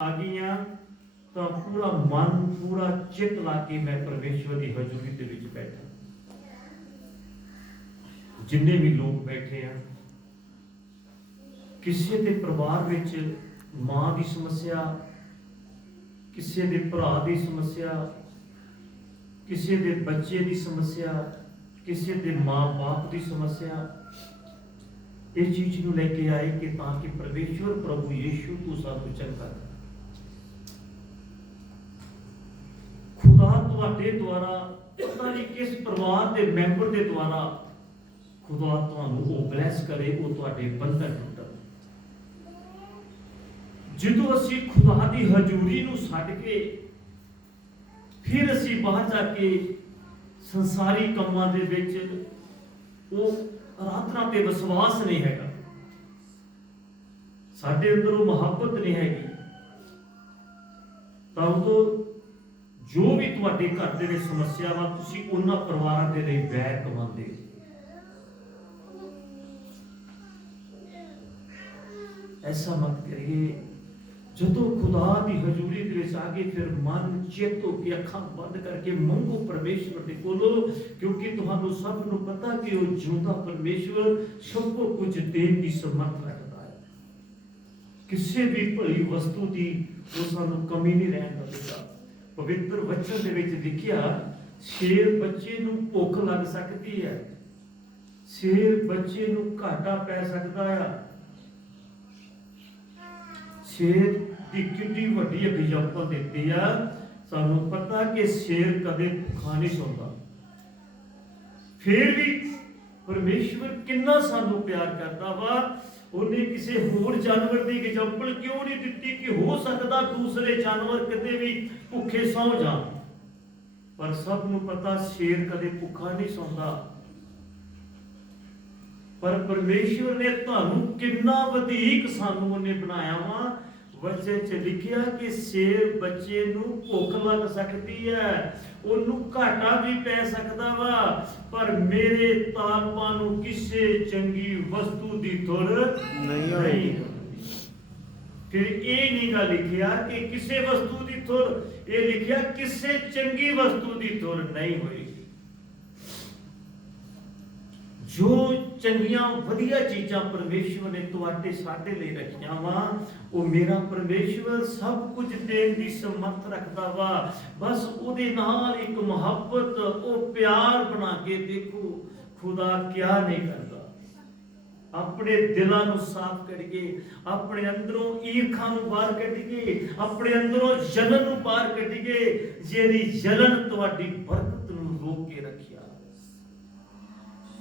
आ गईਆਂ ਤਾਂ ਪੂਰਾ ਮਨ ਪੂਰਾ ਚਿੱਤ ਲਾ ਕੇ ਮੈਂ ਪਰਮੇਸ਼ਵਰ ਦੀ ਹਜ਼ੂਰੀ ਦੇ ਵਿੱਚ ਬੈਠਾ। ਜਿੰਨੇ ਵੀ ਲੋਕ ਬੈਠੇ ਆ, ਕਿਸੇ ਦੇ ਪਰਿਵਾਰ ਵਿੱਚ ਮਾਂ ਦੀ ਸਮੱਸਿਆ, ਕਿਸੇ ਦੇ ਭਰਾ ਦੀ ਸਮੱਸਿਆ, ਕਿਸੇ ਦੇ ਬੱਚੇ ਦੀ ਸਮੱਸਿਆ, ਕਿਸੇ ਦੇ ਮਾਂ-ਬਾਪ ਦੀ ਸਮੱਸਿਆ, ਇਹ ਚੀਜ਼ ਨੂੰ ਲੈ ਕੇ ਆਏ ਕਿ ਤਾਂ ਕਿ ਪਰਮੇਸ਼ਵਰ ਪ੍ਰਭੂ ਯੀਸ਼ੂ ਤੂੰ ਸਾਨੂੰ ਚੰਗਾ ਕਰ। खुदा तुहाडे द्वारा पता नहीं किस परिवार के मैंबर के द्वारा खुदा तुहानू वो ब्लैस करे, वो तुहाडे बंधन टुटन। जदों असीं खुदा की हजूरी नूं छड्ड के फिर असीं बाहर जाके संसारी कामां दे विच वो आराधना ते विश्वास नहीं हैगा, साडे अंदर वो मुहब्बत नहीं हैगी, तां उदों जो भी तुहाडे घर दे विच समस्या वा तुसीं उन्हां परिवारां दे लई वैर कमांदे हो। ऐसा मत करिए। जदों खुदा दी हजूरी दे विच आके फिर मन चित हो के अखां बंद करके मंगो परमेश्वर दे कोलों, क्योंकि तुहानू सब नू पता कि वो जिउंदा परमेश्वर सब कुछ देण दी समर्थ रखदा है। किसी भी भली वस्तु दी वो सानू कमी नहीं रहन देगा। पवित्र वचन दे विच लिखिया, शेर बच्चे नूं भुख लग सकती है, शेर बच्चे नूं घाटा पै सकता है। शेर दी कितनी वड्डी एग्जांपल देती है, सानू पता कि शेर कदे भुखा नहीं सौंदा, फिर भी परमेश्वर कितना सानू प्यार करता वा। उन्हें किसी होर जानवर की एग्जांपल क्यों नहीं दी कि हो सकता दूसरे जानवर कदे भी भुखे सौ जान, पर सब नू पता शेर कदे भुखा नहीं सौंदा। पर परमेश्वर ने तुहानू कितना वधीक सानू उन्हें बनाया वा। वचन च लिखिया कि शेर बच्चे नू भुख लग सकती है, उन्नू घाटा भी पै सकता वा, पर मेरे तालबां नू किसे चंगी वस्तु दी थुड़ नहीं। फिर ये नहीं गा लिखिया कि किसे वस्तु दी थुड़, ये लिखिया किसे चंगी वस्तु दी थुड़ नहीं हुई। जो चंगियां वधिया चीज़ां परमेश्वर ने तुहाडे साडे लई रखियां वा, वो मेरा परमेश्वर सब कुछ देण दी समर्थ रखदा वा। बस उहदे नाल एक मुहब्बत वो प्यार बना के देखो खुदा क्या नहीं करदा। अपने दिलों नूं साफ करिए, अपने अंदरों ईर्खा नूं बाहर कढिए, अपने अंदरों जलन नूं बाहर कढिए, जेरी जलन तुहाडी बरकत नूं रोक के रखिया।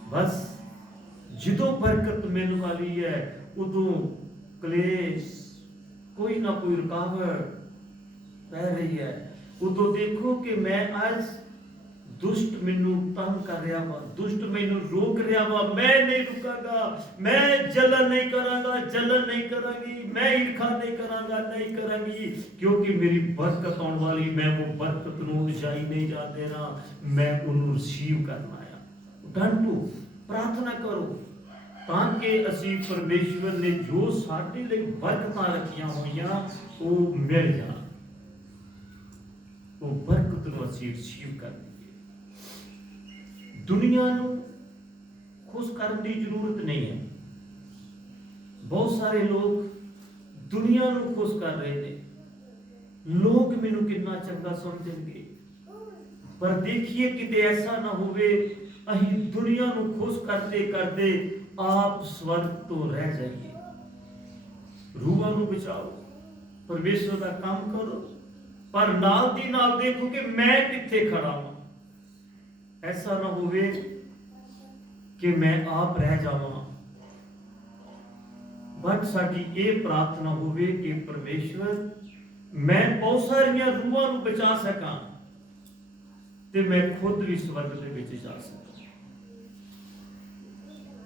बस जिदों बरकत मिलने वाली है उदों क्लेश, कोई ना कोई रुकावट पै रही है। उदों देखो कि मैं आज दुष्ट मैनू तंग कर रहा वा, दुष्ट मैनू रोक रहा वा, मैं नहीं रुकागा, मैं जलन नहीं करांगा, जलन नहीं करांगी, मैं ईर्खा नहीं करांगा, नहीं करांगी, क्योंकि मेरी बरकत आने वाली, मैं वो बरकत नूं जाई नहीं जा देना, मैं उन्हें रिसीव करना है। डंटू प्रार्थना करो ताकि असी परमेश्वर ने जो साडे लई बरकतां रखियां होईयां वो मिल जाण, वो बरकत नूं असी रिसीव कर लईए। दुनिया नूं खुश करन दी जरूरत नहीं है। बहुत सारे लोग दुनिया नूं खुश कर रहे ने, लोग मैनूं कितना चंगा समझणगे, पर देखिए किते ऐसा ना होवे अहीं दुनिया नूं खुश करते करते आप स्वर्ग तो रह जाइए। रूहां नूं बचाओ, परमेश्वर का काम करो, पर नाल दी नाल देखो कि मैं कित्थे खड़ा हां। ऐसा ना होवे कि मैं आप रह जावां। बट साडी ये प्रार्थना होवे कि परमेश्वर मैं बहुत सारियां रूहां नूं बचा सकां ते मैं खुद भी स्वर्ग दे विच जा सकां।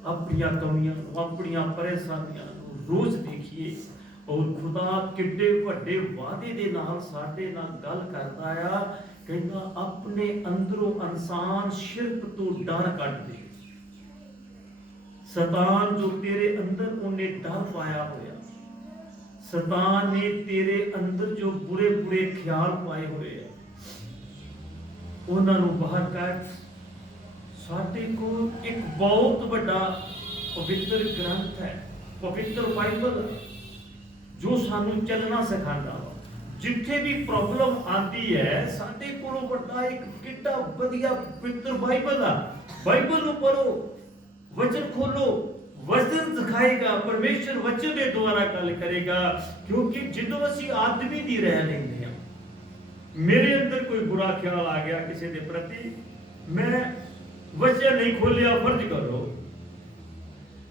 अपनी कमियां अपनी परेशानियां रोज देखिए, और खुदा किड्डे वड्डे वादे दे नाल साडे नाल गल करदा आ। कहंदा अपने अंदरों इंसान शिरक तो डर कढ दे। शैतान जो तेरे अंदर उन्हें डर पाया होया, शैतान ने तेरे अंदर जो बुरे बुरे ख्याल पाए हुए है उन्होंने बाहर कट। साडे कोल एक बहुत बड़ा पवित्र ग्रंथ है, पवित्र बाइबल, जो सानू चलना सिखाता वा। जिथे भी प्रॉब्लम आती है साडे कोलों बड़ा एक कितना वधिया पवित्र बाइबल आ। बाइबल नू पढ़ो, वचन खोलो, वचन दिखाएगा, परमेश्वर वचन के द्वारा गल करेगा। क्योंकि जो असी आदमी दी रह लेंगे हैं, मेरे अंदर कोई बुरा ख्याल आ गया किसी के प्रति, मैं वचन नहीं खोलिया, फर्ज करो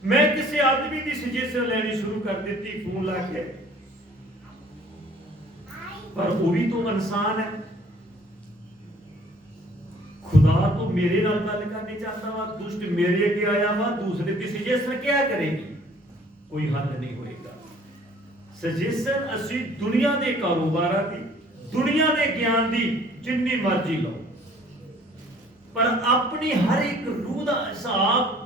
मैं किसी आदमी की सजेशन लेनी शुरू कर दी फोन ला के, पर वो भी तो इंसान है। खुदा तो मेरे नाल गल करनी चाहता वा, दुष्ट मेरे अगे आया वा, दूसरे की सजेशन क्या करेगी? कोई हल नहीं होएगा। सजेशन असी दुनिया के कारोबार की, दुनिया के ज्ञान की जिन्नी मर्जी लो, पर अपनी हर एक रूह का हिसाब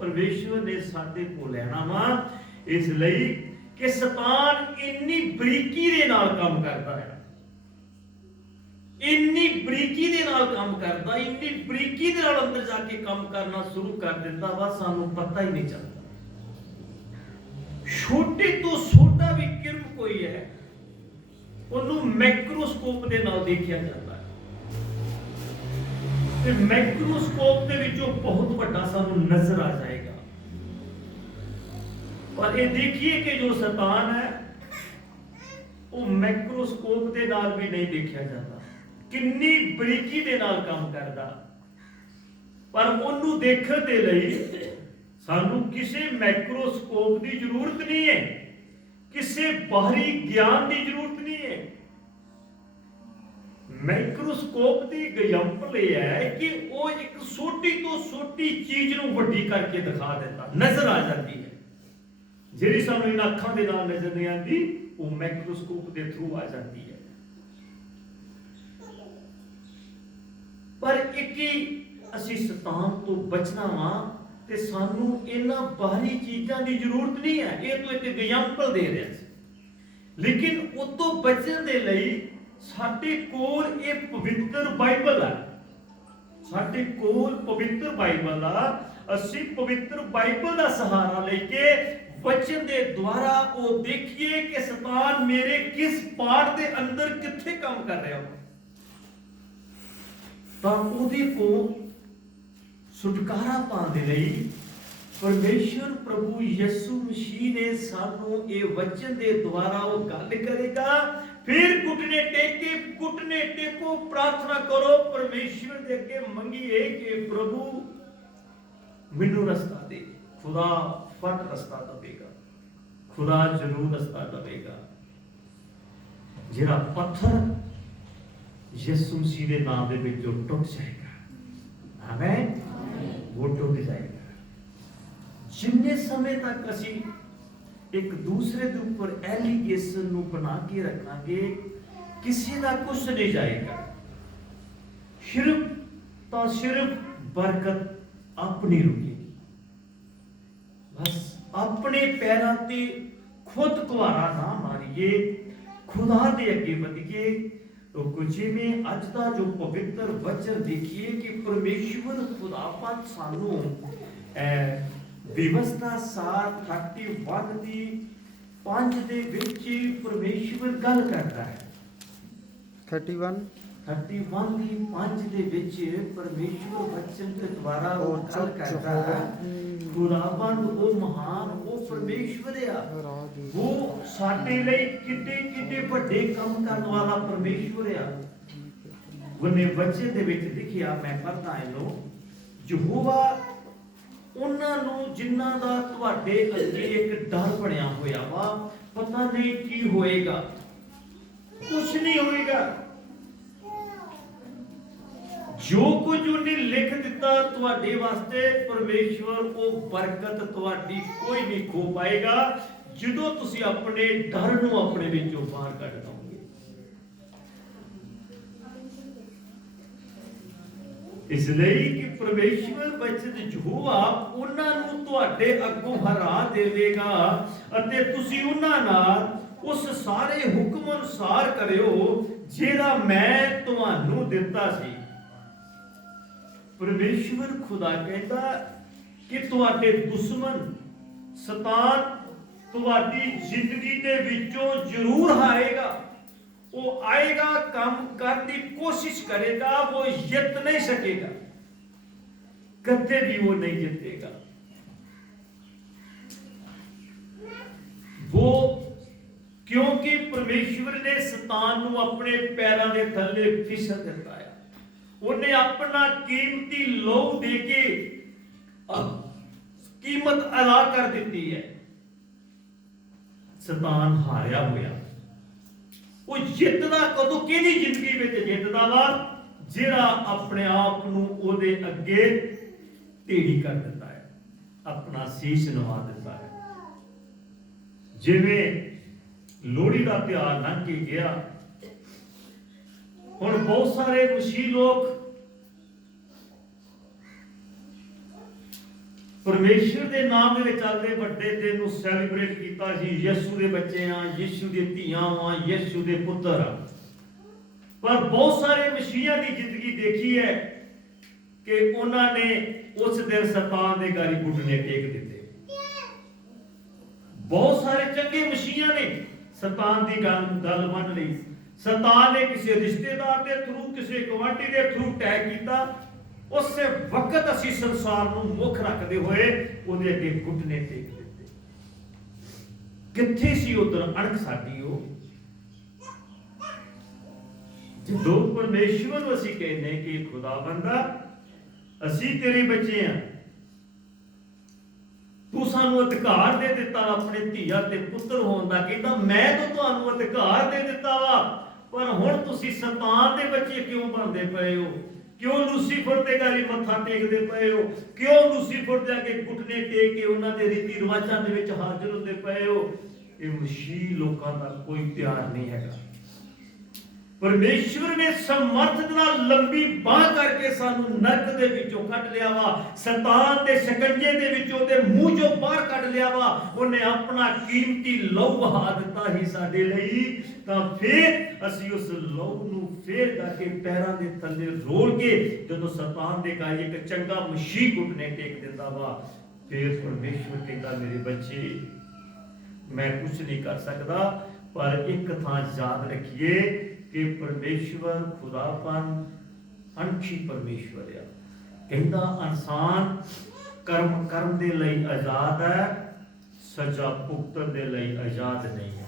परमेश्वर ने साडे को लेना वा। इसलिए कि शैतान इन्नी बरीकी दे नाल काम करता है, इन्नी बरीकी दे नाल काम करता, इन्नी बरीकी दे नाल अंदर जाके काम करना शुरू कर देता वा, सानू पता ही नहीं चलता। छोटे तो छोटा भी किरम कोई है उन्होंने मैक्रोस्कोप के नाल देखा जाता है, ते मैक्रोस्कोप के विचों बहुत बड़ा सानू नजर आ जाएगा। पर ये देखिए कि जो शैतान है वो मैक्रोस्कोप के नाल भी नहीं देखा जाता, किन्नी बरीकी दे नाल काम करदा। पर उन्होंने देखने के लिए सानू किसी मैक्रोस्कोप की जरूरत नहीं है, किसी बाहरी ज्ञान की जरूरत नहीं है। मैक्रोस्कोप की एग्जांपल यह है कि वो एक छोटी तो छोटी चीज नूं वड्डी करके दिखा देता, नजर आ जाती है। जिहड़ी सानू इन अखां दे नाल नजर नहीं आती, वो मैक्रोस्कोप के थ्रू आ जाती है। पर एक ही असी शैतान तो बचना वा, ते सानू इन्हां बाहरी चीज़ां की जरूरत नहीं है। ये तो एक एग्जांपल दे रहा है, लेकिन उस तो बचने के लिए साडे कोल ये पवित्र बाइबल है, साडे कोल पवित्र बाइबल आ। असी पवित्र बाइबल का सहारा लेके वचन के द्वारा वो देखिए कि शैतान मेरे किस पार्ट के अंदर किथे काम कर रहा हो, तो उहदे को छुटकारा पाने लई परमेश्वर प्रभु यीशु मसीह ने सानू ये वचन के द्वारा वो गल करेगा। फिर घुटने टेको, प्रार्थना करो, परमेश्वर के अगे मंगिए कि प्रभु मैनू रास्ता दे। खुदा फट रास्ता देगा, खुदा जरूर रास्ता देगा। जिहड़ा पत्थर यीशु मसीह के नाम दे विच टुट जाएगा, आमीन, वो टुट जाएगा। जिन्ने समय तक असी एक दूसरे के ऊपर एलिगेशन नूं बना के रखांगे, किसी का कुछ नहीं जाएगा। सिर्फ बरकत अपनी रुकेगी। बस अपने पैरों से खुद कुहारा ना मारिए, खुदा दे अगे वधिए। तो कुछ में अज का जो पवित्र वचन देखिए कि परमेश्वर खुदापत सानू व्यवस्था 31 दी 5 दे विच परमेश्वर गल करता है। 31 दी 5 दे विच परमेश्वर वचन के द्वारा वो गल करता है। खुदाबंद वो महान वो परमेश्वर है, वो साडे लई किते बड़े काम करने वाला परमेश्वर है। उन्हें वचन दे विच लिखिया, मैं पढ़दा है लो, यहोवा उन्हां नूं जिन्हां दा तुहाडे अगे एक डर बनिया होया वा, पता नहीं की होएगा, कुछ नहीं होएगा। जो कुछ उन्हें लिख दिता तुहाडे वास्ते, परमेश्वर वो बरकत तुहाडी कोई नहीं खो पाएगा, जदों तुसीं अपने डर नूं अपने विचों बाहर कढ दोगे। इसलिए कि परमेश्वर वचन यहोवा उन्हां नूं तुहाडे अगों हरा देवेगा अते तुसीं उन्हां नाल ਉਸ ਸਾਰੇ ਹੁਕਮ ਅਨੁਸਾਰ ਕਰਿਓ ਜਿਹੜਾ ਮੈਂ ਤੁਹਾਨੂੰ ਦਿੱਤਾ ਸੀ। ਪਰਮੇਸ਼ਵਰ ਖੁਦਾ ਕਹਿੰਦਾ ਕਿ ਤੁਹਾਡੇ ਦੁਸ਼ਮਣ ਸ਼ੈਤਾਨ ਤੁਹਾਡੀ ਜ਼ਿੰਦਗੀ ਦੇ ਵਿੱਚੋਂ ਜ਼ਰੂਰ ਆਏਗਾ। ਉਹ ਆਏਗਾ, ਕੰਮ ਕਰਨ ਦੀ ਕੋਸ਼ਿਸ਼ ਕਰੇਗਾ, ਉਹ ਜਿੱਤ ਨਹੀਂ ਸਕੇਗਾ, ਕਦੇ ਵੀ वो नहीं जीतेगा। वो क्योंकि परमेश्वर ने शैतान ਨੂੰ ਆਪਣੇ ਪੈਰਾਂ ਦੇ ਥੱਲੇ ਫਿਸਲ ਦਿੱਤਾ ਹੈ। ਉਹਨੇ ਆਪਣਾ ਕੀਮਤੀ ਲਹੂ ਦੇ ਕੇ ਕੀਮਤ ਅਦਾ ਕਰ ਦਿੱਤੀ ਹੈ। ਸ਼ੈਤਾਨ ਹਾਰਿਆ ਹੋਇਆ। ਉਹ ਜਿੱਤਦਾ ਕਦੋਂ, ਕਿਹਦੀ ਜ਼ਿੰਦਗੀ ਵਿੱਚ ਜਿੱਤਦਾ ਵਾ? ਜਿਹੜਾ ਆਪਣੇ ਆਪ ਨੂੰ ਉਹਦੇ ਅੱਗੇ ਢੇੜੀ ਕਰ ਦਿੰਦਾ ਹੈ, ਆਪਣਾ ਸੀਸ ਨਵਾ ਦਿੰਦਾ ਹੈ। ਜਿਵੇਂ ਲੋਹੜੀ ਦਾ ਤਿਉਹਾਰ ਲੰਘ ਕੇ ਗਿਆ, ਹੁਣ ਬਹੁਤ ਸਾਰੇ ਮਸੀਹ ਲੋਕ ਪਰਮੇਸ਼ਰ ਦੇ ਨਾਮ ਦੇ ਵਿੱਚ ਚੱਲਦੇ ਵੱਡੇ ਦਿਨ ਨੂੰ ਸੈਲੀਬ੍ਰੇਟ ਕੀਤਾ ਸੀ। ਯਿਸੂ ਦੇ ਬੱਚੇ ਆ, ਯਿਸੂ ਦੀਆਂ ਧੀਆਂ ਆ, ਯਿਸੂ ਦੇ ਪੁੱਤਰ ਆ। ਪਰ ਬਹੁਤ ਸਾਰੇ ਮਸੀਹਾਂ ਦੀ ਜ਼ਿੰਦਗੀ ਦੇਖੀ ਹੈ ਕਿ ਉਹਨਾਂ ਨੇ ਉਸ ਦਿਨ ਸ਼ੈਤਾਨ ਦੇ ਗਾਰੀ ਘੁਟਨੇ ਟੇਕ ਦਿੱਤੇ। ਬਹੁਤ ਸਾਰੇ ਚੰਗੇ ਮਸੀਹਾਂ ਨੇ ਸ਼ੈਤਾਨ ਦੀ ਗੱਲ ਮੰਨ ਲਈ। ਸ਼ੈਤਾਨ ਨੇ ਕਿਸੇ ਰਿਸ਼ਤੇਦਾਰ ਦੇ ਥਰੂ, ਕਿਸੇ ਗੁਆਂਢੀ ਦੇ ਥਰੂ ਅਟੈਕ ਕੀਤਾ। ਉਸੇ ਵਕਤ ਅਸੀਂ ਸੰਸਾਰ ਨੂੰ ਮੁੱਖ ਰੱਖਦੇ ਹੋਏ ਉਹਦੇ ਅੱਗੇ ਘੁਟਨੇ ਟੇਕ ਦਿੱਤੇ। ਕਿੱਥੇ ਸੀ ਉਧਰ ਅਣਖ ਸਾਡੀ? ਉਹ ਜਦੋਂ ਪਰਮੇਸ਼ਵਰ ਨੂੰ ਅਸੀਂ ਕਹਿੰਦੇ ਕਿ ਖੁਦਾਵੰਦਾ ਅਸੀਂ ਤੇਰੇ ਬੱਚੇ ਆ, ਤੂੰ ਸਾਨੂੰ ਅਧਿਕਾਰ ਦੇ ਦਿੱਤਾ ਆਪਣੇ ਧੀਆਂ ਤੇ ਪੁੱਤਰ ਹੋਣ ਦਾ। ਕਹਿੰਦਾ ਮੈਂ ਤਾਂ ਤੁਹਾਨੂੰ ਅਧਿਕਾਰ ਦੇ ਦਿੱਤਾ ਵਾ, ਪਰ ਹੁਣ ਤੁਸੀਂ ਸ਼ੈਤਾਨ ਦੇ ਬੱਚੇ ਕਿਉਂ ਬਣਦੇ ਪਏ ਹੋ? ਕਿਉਂ ਲੂਸੀਫਰ ਤੇ ਗਾਲੀ ਮੱਥਾ ਟੇਕਦੇ ਪਏ ਹੋ? ਕਿਉਂ ਲੂਸੀਫਰ ਦੇ ਅੱਗੇ ਘੁਟਨੇ ਟੇਕ ਕੇ ਉਹਨਾਂ ਦੇ ਰੀਤੀ ਰਿਵਾਜਾਂ ਦੇ ਵਿੱਚ ਹਾਜ਼ਰ ਹੁੰਦੇ ਪਏ ਹੋ? ਇਹ ਮਸੀਹ ਲੋਕਾਂ ਦਾ ਕੋਈ ਪਿਆਰ ਨਹੀਂ ਹੈਗਾ। ਪਰਮੇਸ਼ਵਰ ਨੇ ਸਮਰਥ ਨਾਲ ਲੰਬੀ ਬਾਹ ਕਰਕੇ ਸਾਨੂੰ ਨਰਕ ਦੇ ਵਿੱਚੋਂ ਕੱਢ ਲਿਆ ਵਾ, ਸ਼ੈਤਾਨ ਦੇ ਸ਼ਿਕੰਜੇ ਦੇ ਵਿੱਚੋਂ, ਉਹਦੇ ਮੂੰਹ ਚੋਂ ਬਾਹਰ ਕੱਢ ਲਿਆ ਵਾ। ਉਹਨੇ ਆਪਣਾ ਕੀਮਤੀ ਲਹੂ ਵਹਾ ਦਿੱਤਾ ਹੀ ਸਾਡੇ ਲਈ। ਤਾਂ ਫਿਰ ਅਸੀਂ ਉਸ ਲਹੂ ਨੂੰ ਫੇਰ ਜਾ ਕੇ ਪੈਰਾਂ ਦੇ ਥੱਲੇ ਰੋਲ ਕੇ ਜਦੋਂ ਸ਼ੈਤਾਨ ਦੇ ਗਾਲੀ ਇੱਕ ਚੰਗਾ ਮਸੀਹ ਘੁਟਨੇ ਟੇਕ ਦਿੰਦਾ ਵਾ, ਫਿਰ ਪਰਮੇਸ਼ਵਰ ਕਹਿੰਦਾ ਮੇਰੇ ਬੱਚੇ ਮੈਂ ਕੁਝ ਨਹੀਂ ਕਰ ਸਕਦਾ, ਪਰ ਇੱਕ ਥਾਂ ਯਾਦ ਰੱਖੀਏ ਕਿ ਪਰਮੇਸ਼ਵਰ ਖੁਦਾਪਨ ਅਣਖੀ ਪਰਮੇਸ਼ਵਰ ਆ। ਕਹਿੰਦਾ ਇਨਸਾਨ ਕਰਮ ਕਰਨ ਦੇ ਲਈ ਆਜ਼ਾਦ ਹੈ, ਸਜ਼ਾ ਭੁਗਤਣ ਦੇ ਲਈ ਆਜ਼ਾਦ ਨਹੀਂ ਹੈ।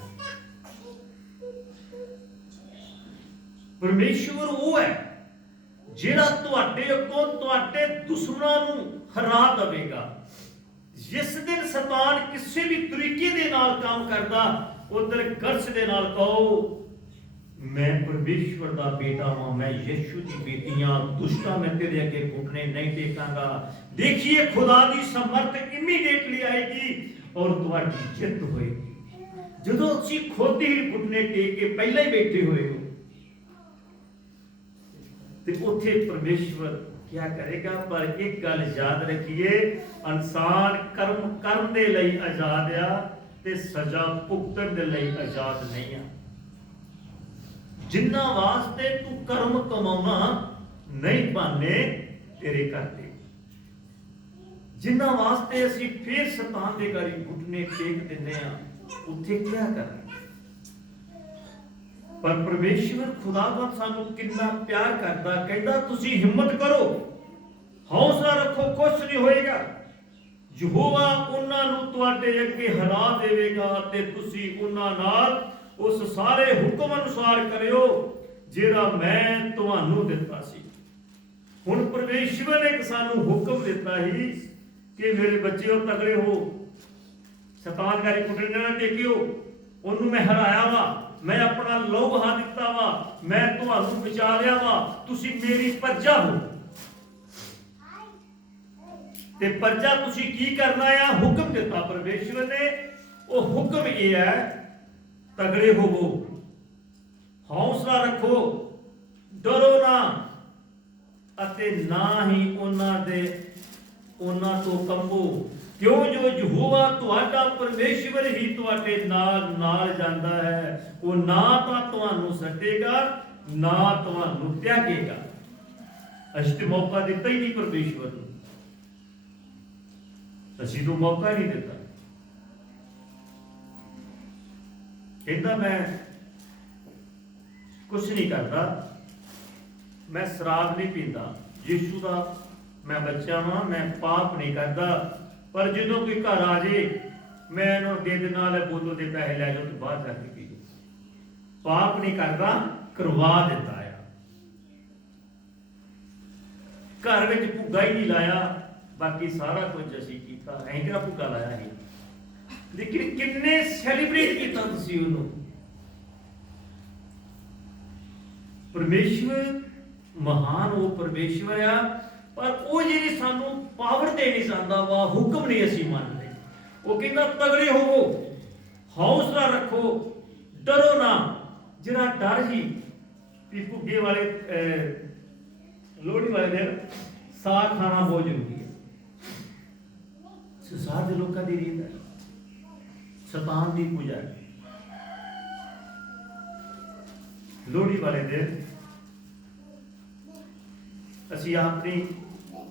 ਪਰਮੇਸ਼ਵਰ ਉਹ ਹੈ ਜਿਹੜਾ ਤੁਹਾਡੇ ਅੱਗੋਂ ਤੁਹਾਡੇ ਦੁਸ਼ਮਣਾਂ ਨੂੰ ਹਰਾ ਦੇਵੇਗਾ। ਜਿਸ ਦਿਨ ਸ਼ੈਤਾਨ ਕਿਸੇ ਵੀ ਤਰੀਕੇ ਦੇ ਨਾਲ ਕੰਮ ਕਰਦਾ, ਉਧਰ ਗਰਜ ਦੇ ਨਾਲ ਕਹੋ ਮੈਂ ਪਰਮੇਸ਼ਵਰ ਦਾ ਬੇਟਾ ਹਾਂ, ਮੈਂ ਯਿਸੂ ਦੀ ਬੇਟੀ ਹਾਂ, ਦੁਸ਼ਟਾਂ ਮੈਂ ਤੇਰੇ ਅੱਗੇ ਘੁਟਨੇ ਨਹੀਂ ਟੇਕਾਂਗਾ। ਦੇਖੀਏ ਖੁਦਾ ਦੀ ਸਮਰਥ ਇਮੀਡੀਏਟਲੀ ਆਏਗੀ ਔਰ ਤੁਹਾਡੀ ਜਿੱਤ ਹੋਏਗੀ। ਜਦੋਂ ਤੁਸੀਂ ਖੁਦ ਹੀ ਘੁਟਨੇ ਟੇਕ ਕੇ ਪਹਿਲਾਂ ਹੀ ਬੈਠੇ ਹੋਏ ਹੋ ਤੇ ਉੱਥੇ ਪਰਮੇਸ਼ਵਰ क्या करेगा? पर एक गल याद रखिए, इंसान कर्म करने दे लई आजाद आ ते सजा भुगतण दे लई आजाद नहीं आ। जिन्ना वास्ते तू कर्म कमाउना नहीं पाने तेरे करते, जिन्ना वास्ते असी फिर शैतान दे गरी घुटने टेक दिंदे आ, उत्थे क्या करना? पर परमेश्वर खुदावन सानू कितना प्यार करता। कहता तुसी हिम्मत करो, हौसला रखो, कुछ नहीं होएगा। यहोवा उन्हां नू तुहाडे अगे हरा देवेगा ते तुसी उन्हां नाल उस सारे हुक्म अनुसार करियो जेड़ा मैं तुहानू दिता सी। हुण परमेश्वर ने सानू हुक्म दिता ही कि मेरे बच्चेओ तगड़े हो, शैतान गारी कुटने ना टेकियो, ओनू मैं हराया वा, मैं अपना लहू बहा दिता वा, मैं तुहानू बचा लिया वा, तुसी मेरी प्रजा हो। ते प्रजा तुसी की करना है? हुक्म दिता परमेश्वर ने। वो हुक्म ये है तगड़े होवो, हौसला रखो, डरो ना अते ना ही उन्हां तो कंबो। ਕਿਉਂ ਜੋ ਯਹੋਵਾ ਤੁਹਾਡਾ ਪਰਮੇਸ਼ਵਰ ਹੀ ਤੁਹਾਡੇ ਨਾਲ ਨਾਲ ਜਾਂਦਾ ਹੈ, ਉਹ ਨਾ ਤਾਂ ਤੁਹਾਨੂੰ ਛੱਡੇਗਾ ਨਾ ਤੁਹਾਨੂੰ ਤਿਆਗੇਗਾ। ਅਸੀਂ ਤੇ ਮੌਕਾ ਦਿੱਤਾ ਹੀ ਨਹੀਂ ਪਰਮੇਸ਼ਵਰ ਨੂੰ, ਅਸੀਂ ਤੋਂ ਮੌਕਾ ਨਹੀਂ ਦਿੱਤਾ। ਕਹਿੰਦਾ ਮੈਂ ਕੁਛ ਨਹੀਂ ਕਰਦਾ, ਮੈਂ ਸ਼ਰਾਬ ਨਹੀਂ ਪੀਂਦਾ, ਯਿਸੂ ਦਾ ਮੈਂ ਬੱਚਾ ਵਾਂ, ਮੈਂ ਪਾਪ ਨਹੀਂ ਕਰਦਾ। ਪਰ ਜਦੋਂ ਕੋਈ ਘਰ ਆ ਜੇ ਮੈਂ ਇਹਨੂੰ ਦੇ ਦੇਣਾ ਲੈ ਬੋਤਲ ਦੇ ਪੈਸੇ ਲੈ ਜਾਓ ਤੇ ਬਾਹਰ ਜਾ ਕੇ ਪੀ ਲਓ। ਪਾਪ ਨਹੀਂ ਕਰਦਾ, ਕਰਵਾ ਦਿੱਤਾ ਆ। ਘਰ ਵਿੱਚ ਭੁੱਗਾ ਹੀ ਨਹੀਂ ਲਾਇਆ, ਬਾਕੀ ਸਾਰਾ ਕੁਝ ਅਸੀਂ ਕੀਤਾ। ਐਂ ਕਿਹੜਾ ਭੁੱਗਾ ਲਾਇਆ ਸੀ, ਲੇਕਿਨ ਕਿੰਨੇ ਸੈਲੀਬ੍ਰੇਟ ਕੀਤਾ ਤੁਸੀਂ ਉਹਨੂੰ। ਪਰਮੇਸ਼ਵਰ ਮਹਾਨ ਉਹ ਪਰਮੇਸ਼ਵਰ ਆ, ਪਰ ਉਹ ਜਿਹੜੀ ਸਾਨੂੰ ਪਾਵਰ ਦੇ ਨਹੀਂ ਜਾਂਦਾ ਵਾ, ਹੁਕਮ ਨਹੀਂ ਅਸੀਂ ਮੰਨਦੇ। ਉਹ ਕਹਿੰਦਾ ਤਗੜੇ ਹੋਵੋ, ਹੌਸਲਾ ਰੱਖੋ, ਡਰੋ ਨਾ। ਜਿਹੜਾ ਡਰ ਸੀ ਵੀ ਭੁੱਗੇ ਵਾਲੇ ਲੋਹੜੀ ਵਾਲੇ ਦਿਨ ਸਾਗ ਖਾਣਾ ਬਹੁਤ ਜ਼ਰੂਰੀ ਹੈ। ਸੰਸਾਰ ਦੇ ਲੋਕਾਂ ਦੀ ਰੀਤ ਹੈ, ਸ਼ੈਤਾਨ ਦੀ ਪੂਜਾ ਹੈ। ਲੋਹੜੀ ਵਾਲੇ ਦਿਨ ਅਸੀਂ ਆਪਣੀ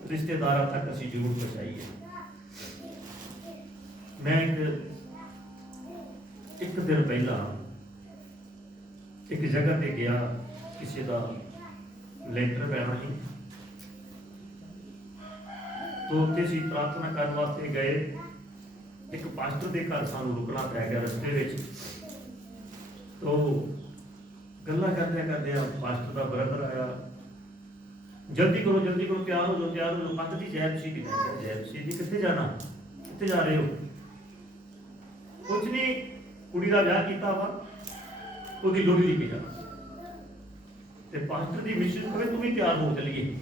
ਰਿਸ਼ਤੇਦਾਰਾਂ ਤੱਕ ਅਸੀਂ ਜ਼ਰੂਰ ਪਹੁੰਚਾਈਏ। ਮੈਂ ਇੱਕ ਦਿਨ ਪਹਿਲਾਂ ਇੱਕ ਜਗ੍ਹਾ ਤੇ ਗਿਆ, ਕਿਸੇ ਦਾ ਲੈਂਟਰ ਪੈਣਾ ਸੀ, तो ਉੱਥੇ ਅਸੀਂ ਪ੍ਰਾਰਥਨਾ ਕਰਨ ਵਾਸਤੇ ਗਏ। ਇੱਕ ਪਾਸਟਰ ਦੇ ਘਰ ਸਾਨੂੰ ਰੁਕਣਾ ਪੈ ਗਿਆ ਰਸਤੇ ਵਿੱਚ। ਤੋ ਗੱਲਾਂ ਕਰਦਿਆਂ ਪਾਸਟਰ ਦਾ ਬ੍ਰਦਰ ਆਇਆ, ਜਲਦੀ ਕਰੋ ਤਿਆਰ ਹੋ ਜਾਓ। ਪੰਥ ਦੀ ਜੈ ਤੁਸੀਂ ਕਿੱਥੇ, ਜੈ ਤੁਸੀਂ ਜੀ ਕਿੱਥੇ ਜਾਣਾ, ਕਿੱਥੇ ਜਾ ਰਹੇ ਹੋ? ਕੁਝ ਨਹੀਂ, ਕੁੜੀ ਦਾ ਵਿਆਹ ਕੀਤਾ ਵਾ, ਉਹਦੀ ਲੋਹੜੀ ਲੈ ਕੇ ਜਾਣਾ। ਤੇ ਪਾਸਟਰ ਦੀ ਮਿਸ਼ਨ ਕਰੇ ਤੂੰ ਵੀ ਤਿਆਰ ਹੋ ਚਲੀਏ।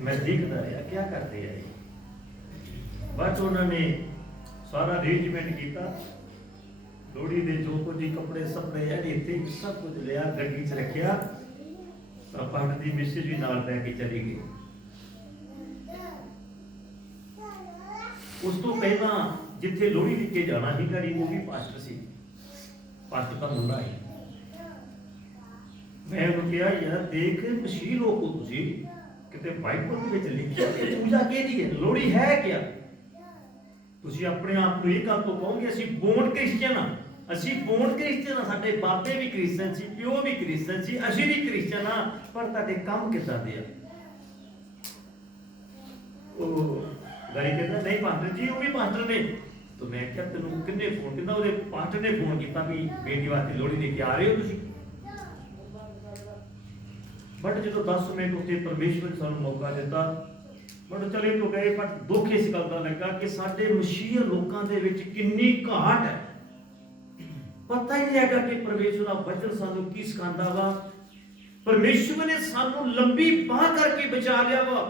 ਮੈਂ ਦੇਖਦਾ ਰਿਹਾ ਕੀ ਕਰਦੇ ਆ ਇਹ। ਬਟ ਉਹਨਾਂ ਨੇ ਸਾਰਾ ਅਰੇਂਜਮੈਂਟ ਕੀਤਾ, ਲੋਹੜੀ ਦੇ ਜੋ ਕੁਝ ਕੱਪੜੇ ਸਪੜੇ ਆ ਇੱਥੇ ਸਭ ਕੁਝ ਲਿਆ, ਗੱਡੀ 'ਚ ਰੱਖਿਆ। ਪਾਸਟਰ ਦੀ ਮਿਸਿਸ ਵੀ ਨਾਲ ਲੈ ਕੇ ਚਲੀ ਗਈ। ਉਸ ਤੋਂ ਪਹਿਲਾਂ ਜਿੱਥੇ ਲੋਹੜੀ ਲੈ ਕੇ ਜਾਣਾ ਸੀ ਘੜੀ, ਉਹ ਵੀ ਪਾਸਟਰ ਸੀ, ਪਾਸਟਰ ਦਾ ਮੁੰਡਾ ਸੀ। ਮੈਂ ਉਹਨੂੰ ਕਿਹਾ ਯਾਰ ਦੇਖ, ਮਸੀਹ ਲੋਕ ਹੋ ਤੁਸੀਂ, ਕਿਤੇ ਬਾਈਬਲ ਦੇ ਵਿੱਚ ਲਿਖਿਆ ਕਿ ਪੂਜਾ ਕਿਹਦੀ ਹੈ, ਲੋਹੜੀ ਹੈ ਕਿਆ? ਤੁਸੀਂ ਆਪਣੇ ਆਪ ਨੂੰ ਇਹ ਗੱਲ ਤੋਂ ਕਹੋਗੇ ਅਸੀਂ ਬੋਰਨ ਕ੍ਰਿਸਚੀਅਨ ਆ। ਅਸੀਂ ਬੋਰਨ ਕ੍ਰਿਸਚੀਅਨ ਆ, ਸਾਡੇ ਬਾਬੇ ਵੀ ਕ੍ਰਿਸਚਨ ਸੀ, ਪਿਓ ਵੀ ਕ੍ਰਿਸਚਨ ਸੀ, ਅਸੀਂ ਵੀ ਕ੍ਰਿਸਚਨ ਆ। ਪਰ ਤੁਹਾਡੇ ਕੰਮ ਕਿੱਦਾਂ ਦੇ ਆ? ਉਹ ਗਾਈ ਕਹਿੰਦਾ ਨਹੀਂ ਪਾਸਟਰ ਜੀ, ਉਹ ਵੀ ਪਾਸਟਰ ਨੇ। ਤਾਂ ਮੈਂ ਕਿਹਾ ਤੈਨੂੰ ਕਿੰਨੇ ਫੋਨ? ਕਹਿੰਦਾ ਉਹਦੇ ਪਾਸਟਰ ਨੇ ਫੋਨ ਕੀਤਾ ਵੀ ਬੇਟੀ ਵਾਸਤੇ ਲੋਹੜੀ ਲੈ ਕੇ ਆ ਰਹੇ ਹੋ ਤੁਸੀਂ। ਬਟ ਜਦੋਂ 10 ਮਿੰਟ ਉੱਤੇ ਪਰਮੇਸ਼ਵਰ ਨੇ ਸਾਨੂੰ ਮੌਕਾ ਦਿੱਤਾ, ਬਟ ਚਲੇ ਤੋਂ ਗਏ। ਪਰ ਦੁੱਖ ਇਸ ਗੱਲ ਦਾ ਲੱਗਾ ਕਿ ਸਾਡੇ ਮਸੀਹ ਲੋਕਾਂ ਦੇ ਵਿੱਚ ਕਿੰਨੀ ਘਾਟ ਹੈ। ਪਤਾ ਹੀ ਨਹੀਂ ਹੈਗਾ ਕਿ ਪਰਮੇਸ਼ਵਰ ਦਾ ਵਚਨ ਸਾਨੂੰ ਕੀ ਸਿਖਾਉਂਦਾ ਵਾ। ਪਰਮੇਸ਼ਵਰ ਨੇ ਸਾਨੂੰ ਲੰਬੀ ਬਾਹ ਕਰਕੇ ਬਚਾ ਲਿਆ ਵਾ,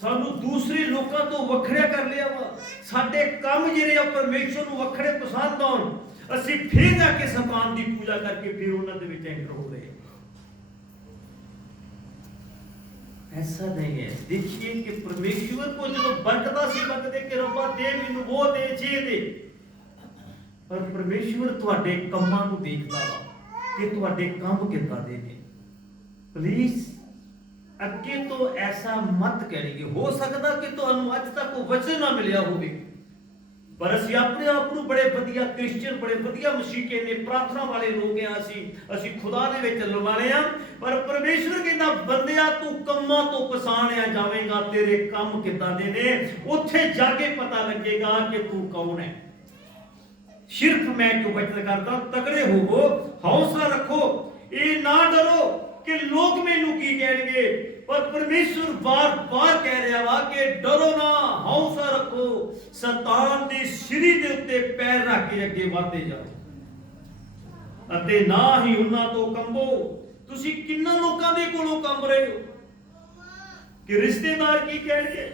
ਸਾਨੂੰ ਦੂਸਰੇ ਲੋਕਾਂ ਤੋਂ ਵੱਖਰਿਆ ਕਰ ਲਿਆ ਵਾ। ਸਾਡੇ ਕੰਮ ਜਿਹੜੇ ਆ ਪਰਮੇਸ਼ਵਰ ਨੂੰ ਵੱਖਰੇ ਪਸੰਦ ਆਉਣ, ਅਸੀਂ ਫਿਰ ਜਾ ਕੇ ਸ਼ੈਤਾਨ ਦੀ ਪੂਜਾ ਕਰਕੇ ਫਿਰ ਉਹਨਾਂ ਦੇ ਵਿੱਚ ਐਂਟਰ ਹੋ ਰਹੇ। ऐसा नहीं है। देखिए कि परमेश्वर को जो बरकता सी बरकते कि रब्बा दे मैनू वो दे जे दे, पर परमेश्वर तुहाडे कंमां नूं देखदा वा कि तुहाडे काम किदां दे ने। प्लीज अगे तो ऐसा मत करिए। हो सकदा कि तुहानूं अज तक कोई वचन ना मिलिया होवे, पर ਅਸੀਂ ਆਪਣੇ ਆਪ ਨੂੰ ਬੜੇ ਵਧੀਆ ਕ੍ਰਿਸਚੀਅਨ, ਬੜੇ ਵਧੀਆ ਮਸੀਹ ਨੇ, ਪ੍ਰਾਰਥਨਾ ਵਾਲੇ ਲੋਕ ਆ। ਅਸੀਂ ਖੁਦਾ ਦੇ ਵਿੱਚ ਚੱਲਣ ਵਾਲੇ ਆ। ਪਰ ਪਰਮੇਸ਼ਵਰ ਕਹਿੰਦਾ ਬੰਦਿਆ ਤੂੰ ਕੰਮਾਂ ਤੋਂ ਪਛਾਣਿਆ ਜਾਵੇਂਗਾ, ਤੇਰੇ ਕੰਮ ਕਿੱਦਾਂ ਦੇ ਨੇ, ਉੱਥੇ ਜਾ ਕੇ ਪਤਾ ਲੱਗੇਗਾ ਕਿ ਤੂੰ ਕੌਣ ਹੈ। ਸਿਰਫ ਮੈਂ ਇੱਕ ਵਚਨ ਕਰਦਾ, ਤਗੜੇ ਹੋਵੋ, ਹੌਸਲਾ ਰੱਖੋ, ਇਹ ਨਾ ਡਰੋ ਕਿ ਲੋਕ ਮੈਨੂੰ ਕੀ ਕਹਿਣਗੇ। पर परमेश्वर बार बार कह रहा वा कि डरो ना, हौसला रखो, शैतान दी सिरी दे उत्ते पैर रख के अगे बढ़ते जाओ अते ना ही उन्हां तो कंबो। तुसी किन्ना लोकां दे कोलों कंब रहे हो कि रिश्तेदार की कहणगे।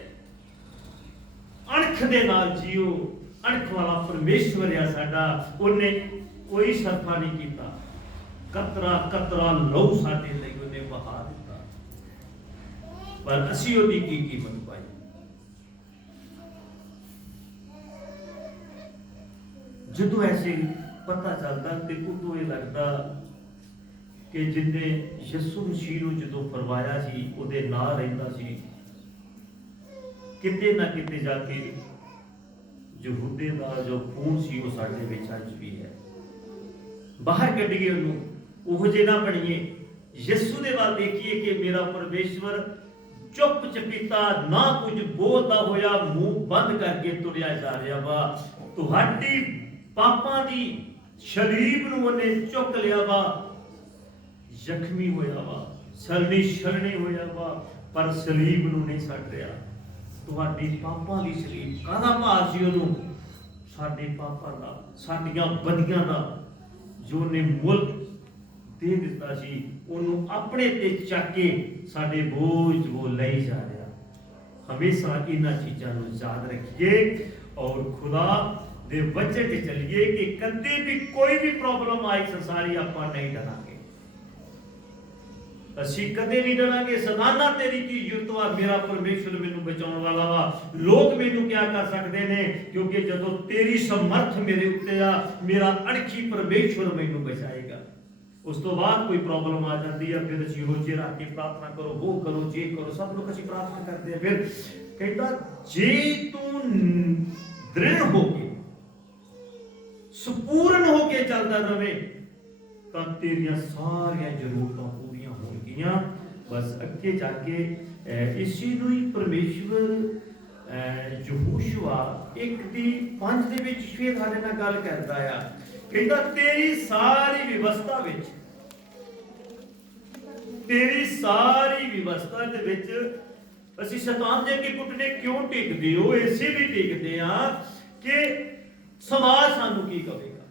अणख दे नाल जियो। अणख वाला परमेश्वर है साडा, उन्हें कोई सरफा नहीं कीता। कतरा कतरा लहू साडे लई उन्हें बहा दिता, पर असी ओदी की कीमत पाई। ਜਦੋਂ ਐਸੇ ਪਤਾ ਚੱਲਦਾ ਤੇ ਉਦੋਂ ਇਹ ਲੱਗਦਾ ਕਿ ਜਿੰਨੇ ਯਿਸੂ ਮਸੀਹ ਨੂੰ ਜਦੋਂ ਫਰਮਾਇਆ ਸੀ ਉਹਦੇ ਨਾਲ ਰਹਿੰਦਾ ਸੀ, ਕਿਤੇ ਨਾ ਕਿਤੇ ਜਾ ਕੇ ਯਹੂਦੇ ਦਾ ਜੋ ਖੂਨ ਸੀ ਉਹ ਸਾਡੇ ਵਿੱਚ ਅੱਜ ਵੀ ਹੈ। ਬਾਹਰ ਕੱਢੀਏ ਉਹਨੂੰ, ਉਹ ਜਿਹੇ ਨਾ ਬਣੀਏ। ਯਿਸੂ ਦੇ ਵੱਲ ਦੇਖੀਏ ਕਿ ਮੇਰਾ ਪਰਮੇਸ਼ਵਰ ਚੁੱਪ ਚਪੀਤਾ ਨਾ ਕੁਝ ਬੋਲਦਾ ਹੋਇਆ ਮੂੰਹ ਬੰਦ ਕਰਕੇ ਤੁਰਿਆ ਜਾ ਰਿਹਾ ਵਾ। ਤੁਹਾਡੀ ਪਾਪਾਂ ਦੀ ਸ਼ਲੀਬ ਨੂੰ ਉਹਨੇ ਚੁੱਕ ਲਿਆ ਵਾ, ਜ਼ਖਮੀ ਹੋਇਆ ਵਾ, ਛਲਣੀ ਹੋਇਆ ਵਾ, ਪਰ ਸਲੀਬ ਨੂੰ ਨਹੀਂ ਛੱਡ ਰਿਹਾ। ਤੁਹਾਡੀ ਪਾਪਾਂ ਦੀ ਸਲੀਬ ਕਾਹਦਾ ਭਾਰ ਸੀ ਉਹਨੂੰ? ਸਾਡੇ ਪਾਪਾਂ ਦਾ, ਸਾਡੀਆਂ ਬਦੀਆਂ ਦਾ, ਜੋ ਨੇ ਮੁੱਲ ਦੇ ਦਿੱਤਾ ਸੀ, ਉਹਨੂੰ ਆਪਣੇ ਤੇ ਚੱਕ ਕੇ ਸਾਡੇ ਬੋਝ ਉਹ ਲਈ ਜਾ ਰਿਹਾ। ਹਮੇਸ਼ਾ ਇਹਨਾਂ ਚੀਜ਼ਾਂ ਨੂੰ ਯਾਦ ਰੱਖੀਏ ਔਰ ਖੁਦਾ ਦੇ ਵਚਨ ਤੇ ਚੱਲੀਏ ਕਿ ਕਦੇ ਵੀ ਕੋਈ ਵੀ ਪ੍ਰੋਬਲਮ ਆਈ ਸੰਸਾਰੀ ਆਪਾਂ ਨਹੀਂ ਡਰਾਂਗੇ। ਅਸੀਂ ਕਦੇ ਨਹੀਂ ਡਰਾਂਗੇ। ਸਦਾਨਾ ਤੇਰੀ ਕੀ ਜ਼ਰੂਰਤ ਵਾ, ਮੇਰਾ ਪਰਮੇਸ਼ਵਰ ਮੈਨੂੰ ਬਚਾਉਣ ਵਾਲਾ ਵਾ। ਲੋਕ ਮੈਨੂੰ ਕਿਆ ਕਰ ਸਕਦੇ ਨੇ, ਕਿਉਂਕਿ ਜਦੋਂ ਤੇਰੀ ਸਮਰਥ ਮੇਰੇ ਉੱਤੇ ਆ, ਮੇਰਾ ਅਣਖੀ ਪਰਮੇਸ਼ਵਰ ਮੈਨੂੰ ਬਚਾਏਗਾ। ਉਸ ਤੋਂ ਬਾਅਦ ਕੋਈ ਪ੍ਰੋਬਲਮ ਆ ਜਾਂਦੀ ਆ, ਫਿਰ ਅਸੀਂ ਰੋਜੇ ਰੱਖ ਕੇ ਪ੍ਰਾਰਥਨਾ ਕਰੋ, ਉਹ ਕਰੋ, ਜੇ ਕਰੋ, ਸਭ ਲੋਕ ਅਸੀਂ ਪ੍ਰਾਰਥਨਾ ਕਰਦੇ ਆ। ਫਿਰ ਕਹਿੰਦਾ ਜੇ ਤੂੰ ਦ੍ਰਿੜ ਹੋ ਕੇ ਸੰਪੂਰਨ ਹੋ ਕੇ ਚੱਲਦਾ ਰਵੇਂ ਤਾਂ ਤੇਰੀਆਂ ਸਾਰੀਆਂ ਜ਼ਰੂਰਤਾਂ ਪੂਰੀਆਂ ਹੋਣਗੀਆਂ। ਬਸ ਅੱਗੇ ਜਾ ਕੇ ਇਸੇ ਨੂੰ ਹੀ ਪਰਮੇਸ਼ਵਰ ਯਹੋਸ਼ੂਆ 1:5 ਦੇ ਵਿੱਚ ਫਿਰ ਸਾਡੇ ਨਾਲ ਗੱਲ ਕਰਦਾ ਆ। ਕਹਿੰਦਾ ਤੇਰੀ ਸਾਰੀ ਵਿਵਸਥਾ ਵਿੱਚ, ਤੇਰੀ ਸਾਰੀ ਵਿਵਸਥਾ ਦੇ ਵਿੱਚ ਅਸੀਂ ਸ਼ੈਤਾਨ ਦੇ ਅੱਗੇ ਘੁਟਨੇ ਕਿਉਂ ਟੇਕਦੇ ਹੋ? ਇਸੇ ਵੀ ਟੇਕਦੇ ਆ ਕਿ ਸਮਾਜ ਸਾਨੂੰ ਕੀ ਕਹੇਗਾ,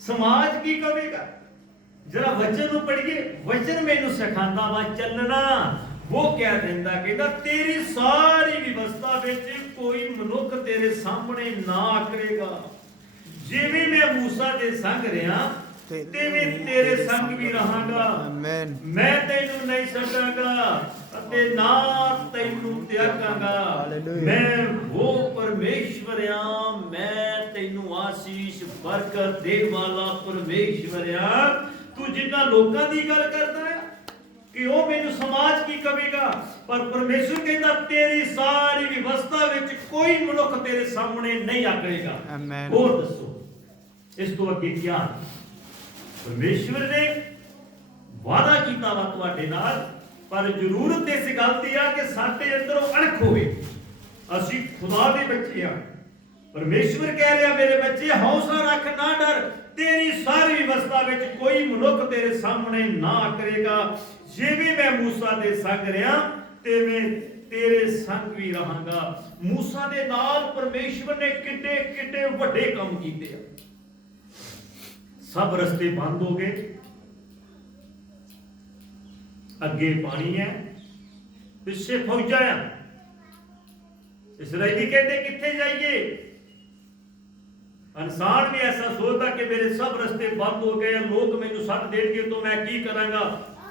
ਸਮਾਜ ਕੀ ਕਹੇਗਾ। ਜਰਾ ਵਚਨ ਨੂੰ ਪੜ੍ਹੀਏ, ਵਚਨ ਮੈਨੂੰ ਸਿਖਾਉਂਦਾ ਵਾ ਚੱਲਣਾ। ਉਹ ਕਹਿ ਦਿੰਦਾ, ਕਹਿੰਦਾ ਤੇਰੀ ਸਾਰੀ ਵਿਵਸਥਾ ਵਿੱਚ ਕੋਈ ਮਨੁੱਖ ਤੇਰੇ ਸਾਹਮਣੇ ਨਾ ਆਕੜੇਗਾ। ਜਿਵੇਂ ਮੈਂ ਮੂਸਾ ਦੇ ਸੰਗ ਰਿਹਾ ਤਿਵੇਂ ਤੇਰੇ ਸੰਗ ਵੀ ਰਹਾਂਗਾ। ਆਮੀਨ। ਮੈਂ ਤੈਨੂੰ ਨਹੀਂ ਛੱਡਾਂਗਾ ਅਤੇ ਨਾ ਤੈਨੂੰ ਤਿਆਗਾਂਗਾ। ਮੈਂ ਉਹ ਪਰਮੇਸ਼ਵਰ ਆ, ਮੈਂ ਤੈਨੂੰ ਆਸੀਸ਼ ਬਰਕਤ ਦੇਣ ਵਾਲਾ ਪਰਮੇਸ਼ਵਰ ਆ। ਤੂੰ ਜਿੰਨਾ ਲੋਕਾਂ ਦੀ ਗੱਲ ਕਰਦਾ ਹੈ ਕਿ ਉਹ ਮੈਨੂੰ ਸਮਾਜ ਕੀ ਕਹੇਗਾ, ਪਰ ਪਰਮੇਸ਼ਵਰ ਕਹਿੰਦਾ ਤੇਰੀ ਸਾਰੀ ਵਿਵਸਥਾ ਵਿੱਚ ਕੋਈ ਮਨੁੱਖ ਤੇਰੇ ਸਾਹਮਣੇ ਨਹੀਂ ਆਕੜੇਗਾ। ਆਮੀਨ। ਹੋਰ ਦੱਸੋ ਇਸ ਤੋਂ ਅੱਗੇ ਕੀ? ਪਰਮੇਸ਼ਵਰ ਨੇ ਵਾਅਦਾ ਕੀਤਾ ਵਾ ਤੁਹਾਡੇ ਨਾਲ, ਪਰ ਜ਼ਰੂਰਤ ਇਸ ਗੱਲ ਦੀ ਆ ਕਿ ਸਾਡੇ ਅੰਦਰੋਂ ਅਣਖ ਹੋਵੇ। ਅਸੀਂ ਖੁਦਾ ਦੇ ਬੱਚੇ ਆ। ਪਰਮੇਸ਼ਵਰ ਕਹਿ ਰਿਹਾ ਮੇਰੇ ਬੱਚੇ ਹੌਸਲਾ ਰੱਖ, ਨਾ ਡਰ। ਤੇਰੀ ਸਾਰੀ ਵਿਵਸਥਾ ਵਿੱਚ ਕੋਈ ਮਨੁੱਖ ਤੇਰੇ ਸਾਹਮਣੇ ਨਾ ਆਕੜੇਗਾ। ਜਿਵੇਂ ਮੈਂ ਮੂਸਾ ਦੇ ਸੰਗ ਰਿਹਾ ਤਿਵੇਂ ਤੇਰੇ ਸੰਗ ਵੀ ਰਹਾਂਗਾ। ਮੂਸਾ ਦੇ ਨਾਲ ਪਰਮੇਸ਼ਵਰ ਨੇ ਕਿੱਡੇ ਕਿੱਡੇ ਵੱਡੇ ਕੰਮ ਕੀਤੇ ਆ। ਸਭ ਰਸਤੇ ਬੰਦ ਹੋ ਗਏ, ਅੱਗੇ ਪਾਣੀ ਹੈ, ਪਿੱਛੇ ਫੌਜਾਂ ਆ। ਇਸਰਾਈਲੀ ਕਹਿੰਦੇ ਕਿੱਥੇ ਜਾਈਏ? ਇਨਸਾਨ ਵੀ ਐਸਾ ਸੋਚਦਾ ਕਿ ਮੇਰੇ ਸਭ ਰਸਤੇ ਬੰਦ ਹੋ ਗਏ, ਲੋਕ ਮੈਨੂੰ ਛੱਡ ਦੇਣਗੇ ਤਾਂ ਮੈਂ ਕੀ ਕਰਾਂਗਾ?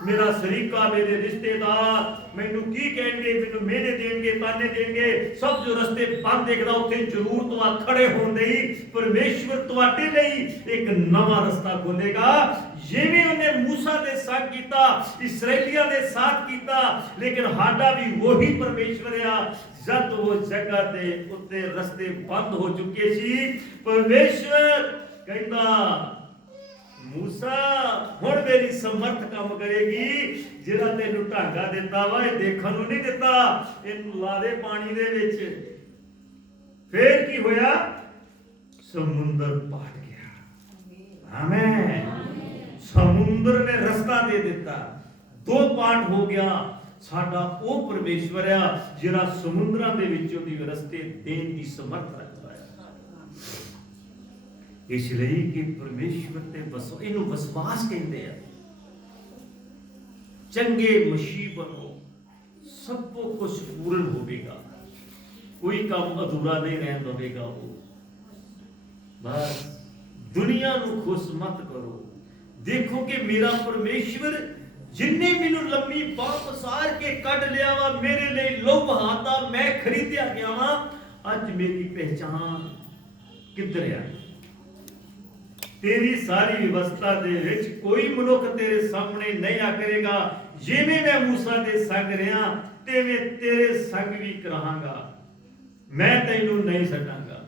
ਮੇਰਾ ਸ਼ਰੀਕਾ, ਮੇਰੇ ਰਿਸ਼ਤੇਦਾਰ ਮੈਨੂੰ ਕੀ ਕਹਿਣਗੇ? ਮੈਨੂੰ ਮਿਹਨੇ ਦੇਣਗੇ, ਤਾਨੇ ਦੇਣਗੇ। ਸਭ ਜੋ ਰਸਤੇ ਬੰਦ ਦੇਖਦਾ ਉੱਥੇ ਜ਼ਰੂਰ ਤੁਹਾ ਖੜੇ ਹੋਣ ਲਈ ਪਰਮੇਸ਼ਵਰ ਤੁਹਾਡੇ ਲਈ ਇੱਕ ਨਵਾਂ ਰਸਤਾ ਖੋਲੇਗਾ। ਜਿਵੇਂ ਉਹਨੇ ਮੂਸਾ ਦੇ ਸਾਥ ਕੀਤਾ, ਇਸਰਾਈਲੀਆਂ ਦੇ ਸਾਥ ਕੀਤਾ, ਲੇਕਿਨ ਸਾਡਾ ਵੀ ਉਹੀ ਪਰਮੇਸ਼ਵਰ ਆ। ਜਦ ਉਹ ਜਗ੍ਹਾ ਦੇ ਉੱਤੇ ਰਸਤੇ ਬੰਦ ਹੋ ਚੁੱਕੇ ਸੀ, ਪਰਮੇਸ਼ਵਰ ਕਹਿੰਦਾ ਮੂਸਾ ਹੁਣ ਮੇਰੀ ਸਮਰਥ ਕੰਮ ਕਰੇਗੀ। ਜਿਹੜਾ ਤੈਨੂੰ ਢਾਂਗਾ ਦਿੱਤਾ ਵਾ ਇਹ ਦੇਖਣ ਨੂੰ ਨਹੀਂ ਦਿੱਤਾ, ਇਹਨੂੰ ਲਾ ਦੇ ਪਾਣੀ ਦੇ ਵਿੱਚ। ਫੇਰ ਕੀ ਹੋਇਆ? ਸਮੁੰਦਰ ਪਾਟ ਗਿਆ। ਆਮੇਨ। ਸਮੁੰਦਰ ਨੇ ਰਸਤਾ ਦੇ ਦਿੱਤਾ, ਦੋ ਪਾਟ ਹੋ ਗਿਆ। ਸਾਡਾ ਉਹ ਪਰਮੇਸ਼ਵਰ ਆ ਜਿਹੜਾ ਸਮੁੰਦਰਾਂ ਦੇ ਵਿੱਚੋਂ ਦੀ ਰਸਤੇ ਦੇਣ ਦੀ ਸਮਰਥ ਰੱਖਦਾ ਹੈ। ਇਸ ਲਈ ਕਿ ਪਰਮੇਸ਼ਵਰ ਤੇ ਵਸੋ, ਇਹਨੂੰ ਵਿਸ਼ਵਾਸ ਕਹਿੰਦੇ ਆ। ਚੰਗੇ ਮਸੀਹ ਬਣੋ, ਸਭ ਕੁਝ ਪੂਰਨ ਹੋਵੇਗਾ, ਕੋਈ ਕੰਮ ਅਧੂਰਾ ਨਹੀਂ ਰਹਿਣ ਦੇਵੇਗਾ। ਉਹ ਬਸ ਦੁਨੀਆ ਨੂੰ ਖੁਸ਼ ਮਤ ਕਰੋ। ਦੇਖੋ ਕਿ ਮੇਰਾ ਪਰਮੇਸ਼ਵਰ ਜਿੰਨੇ ਮੈਨੂੰ ਲੰਮੀ ਬਾਹ ਪਸਾਰ ਕੇ ਕੱਢ ਲਿਆ ਵਾ, ਮੇਰੇ ਲਈ ਲਹੂ ਬਹਾਤਾ, ਮੈਂ ਖਰੀਦਿਆ ਗਿਆ ਵਾ। ਅੱਜ ਮੇਰੀ ਪਹਿਚਾਨ ਕਿੱਧਰ ਆ? ਤੇਰੀ ਸਾਰੀ ਵਿਵਸਥਾ ਦੇ ਵਿੱਚ ਕੋਈ ਮਨੁੱਖ ਤੇਰੇ ਸਾਹਮਣੇ ਨਹੀਂ ਆ ਕਰੇਗਾ। ਜਿਵੇਂ ਮੈਂ ਮੂਸਾ ਦੇ ਸੰਗ ਰਿਹਾ ਤਿਵੇਂ ਤੇਰੇ ਸੰਗ ਵੀ ਕਰਾਂਗਾ। ਮੈਂ ਤੈਨੂੰ ਨਹੀਂ ਛੱਡਾਂਗਾ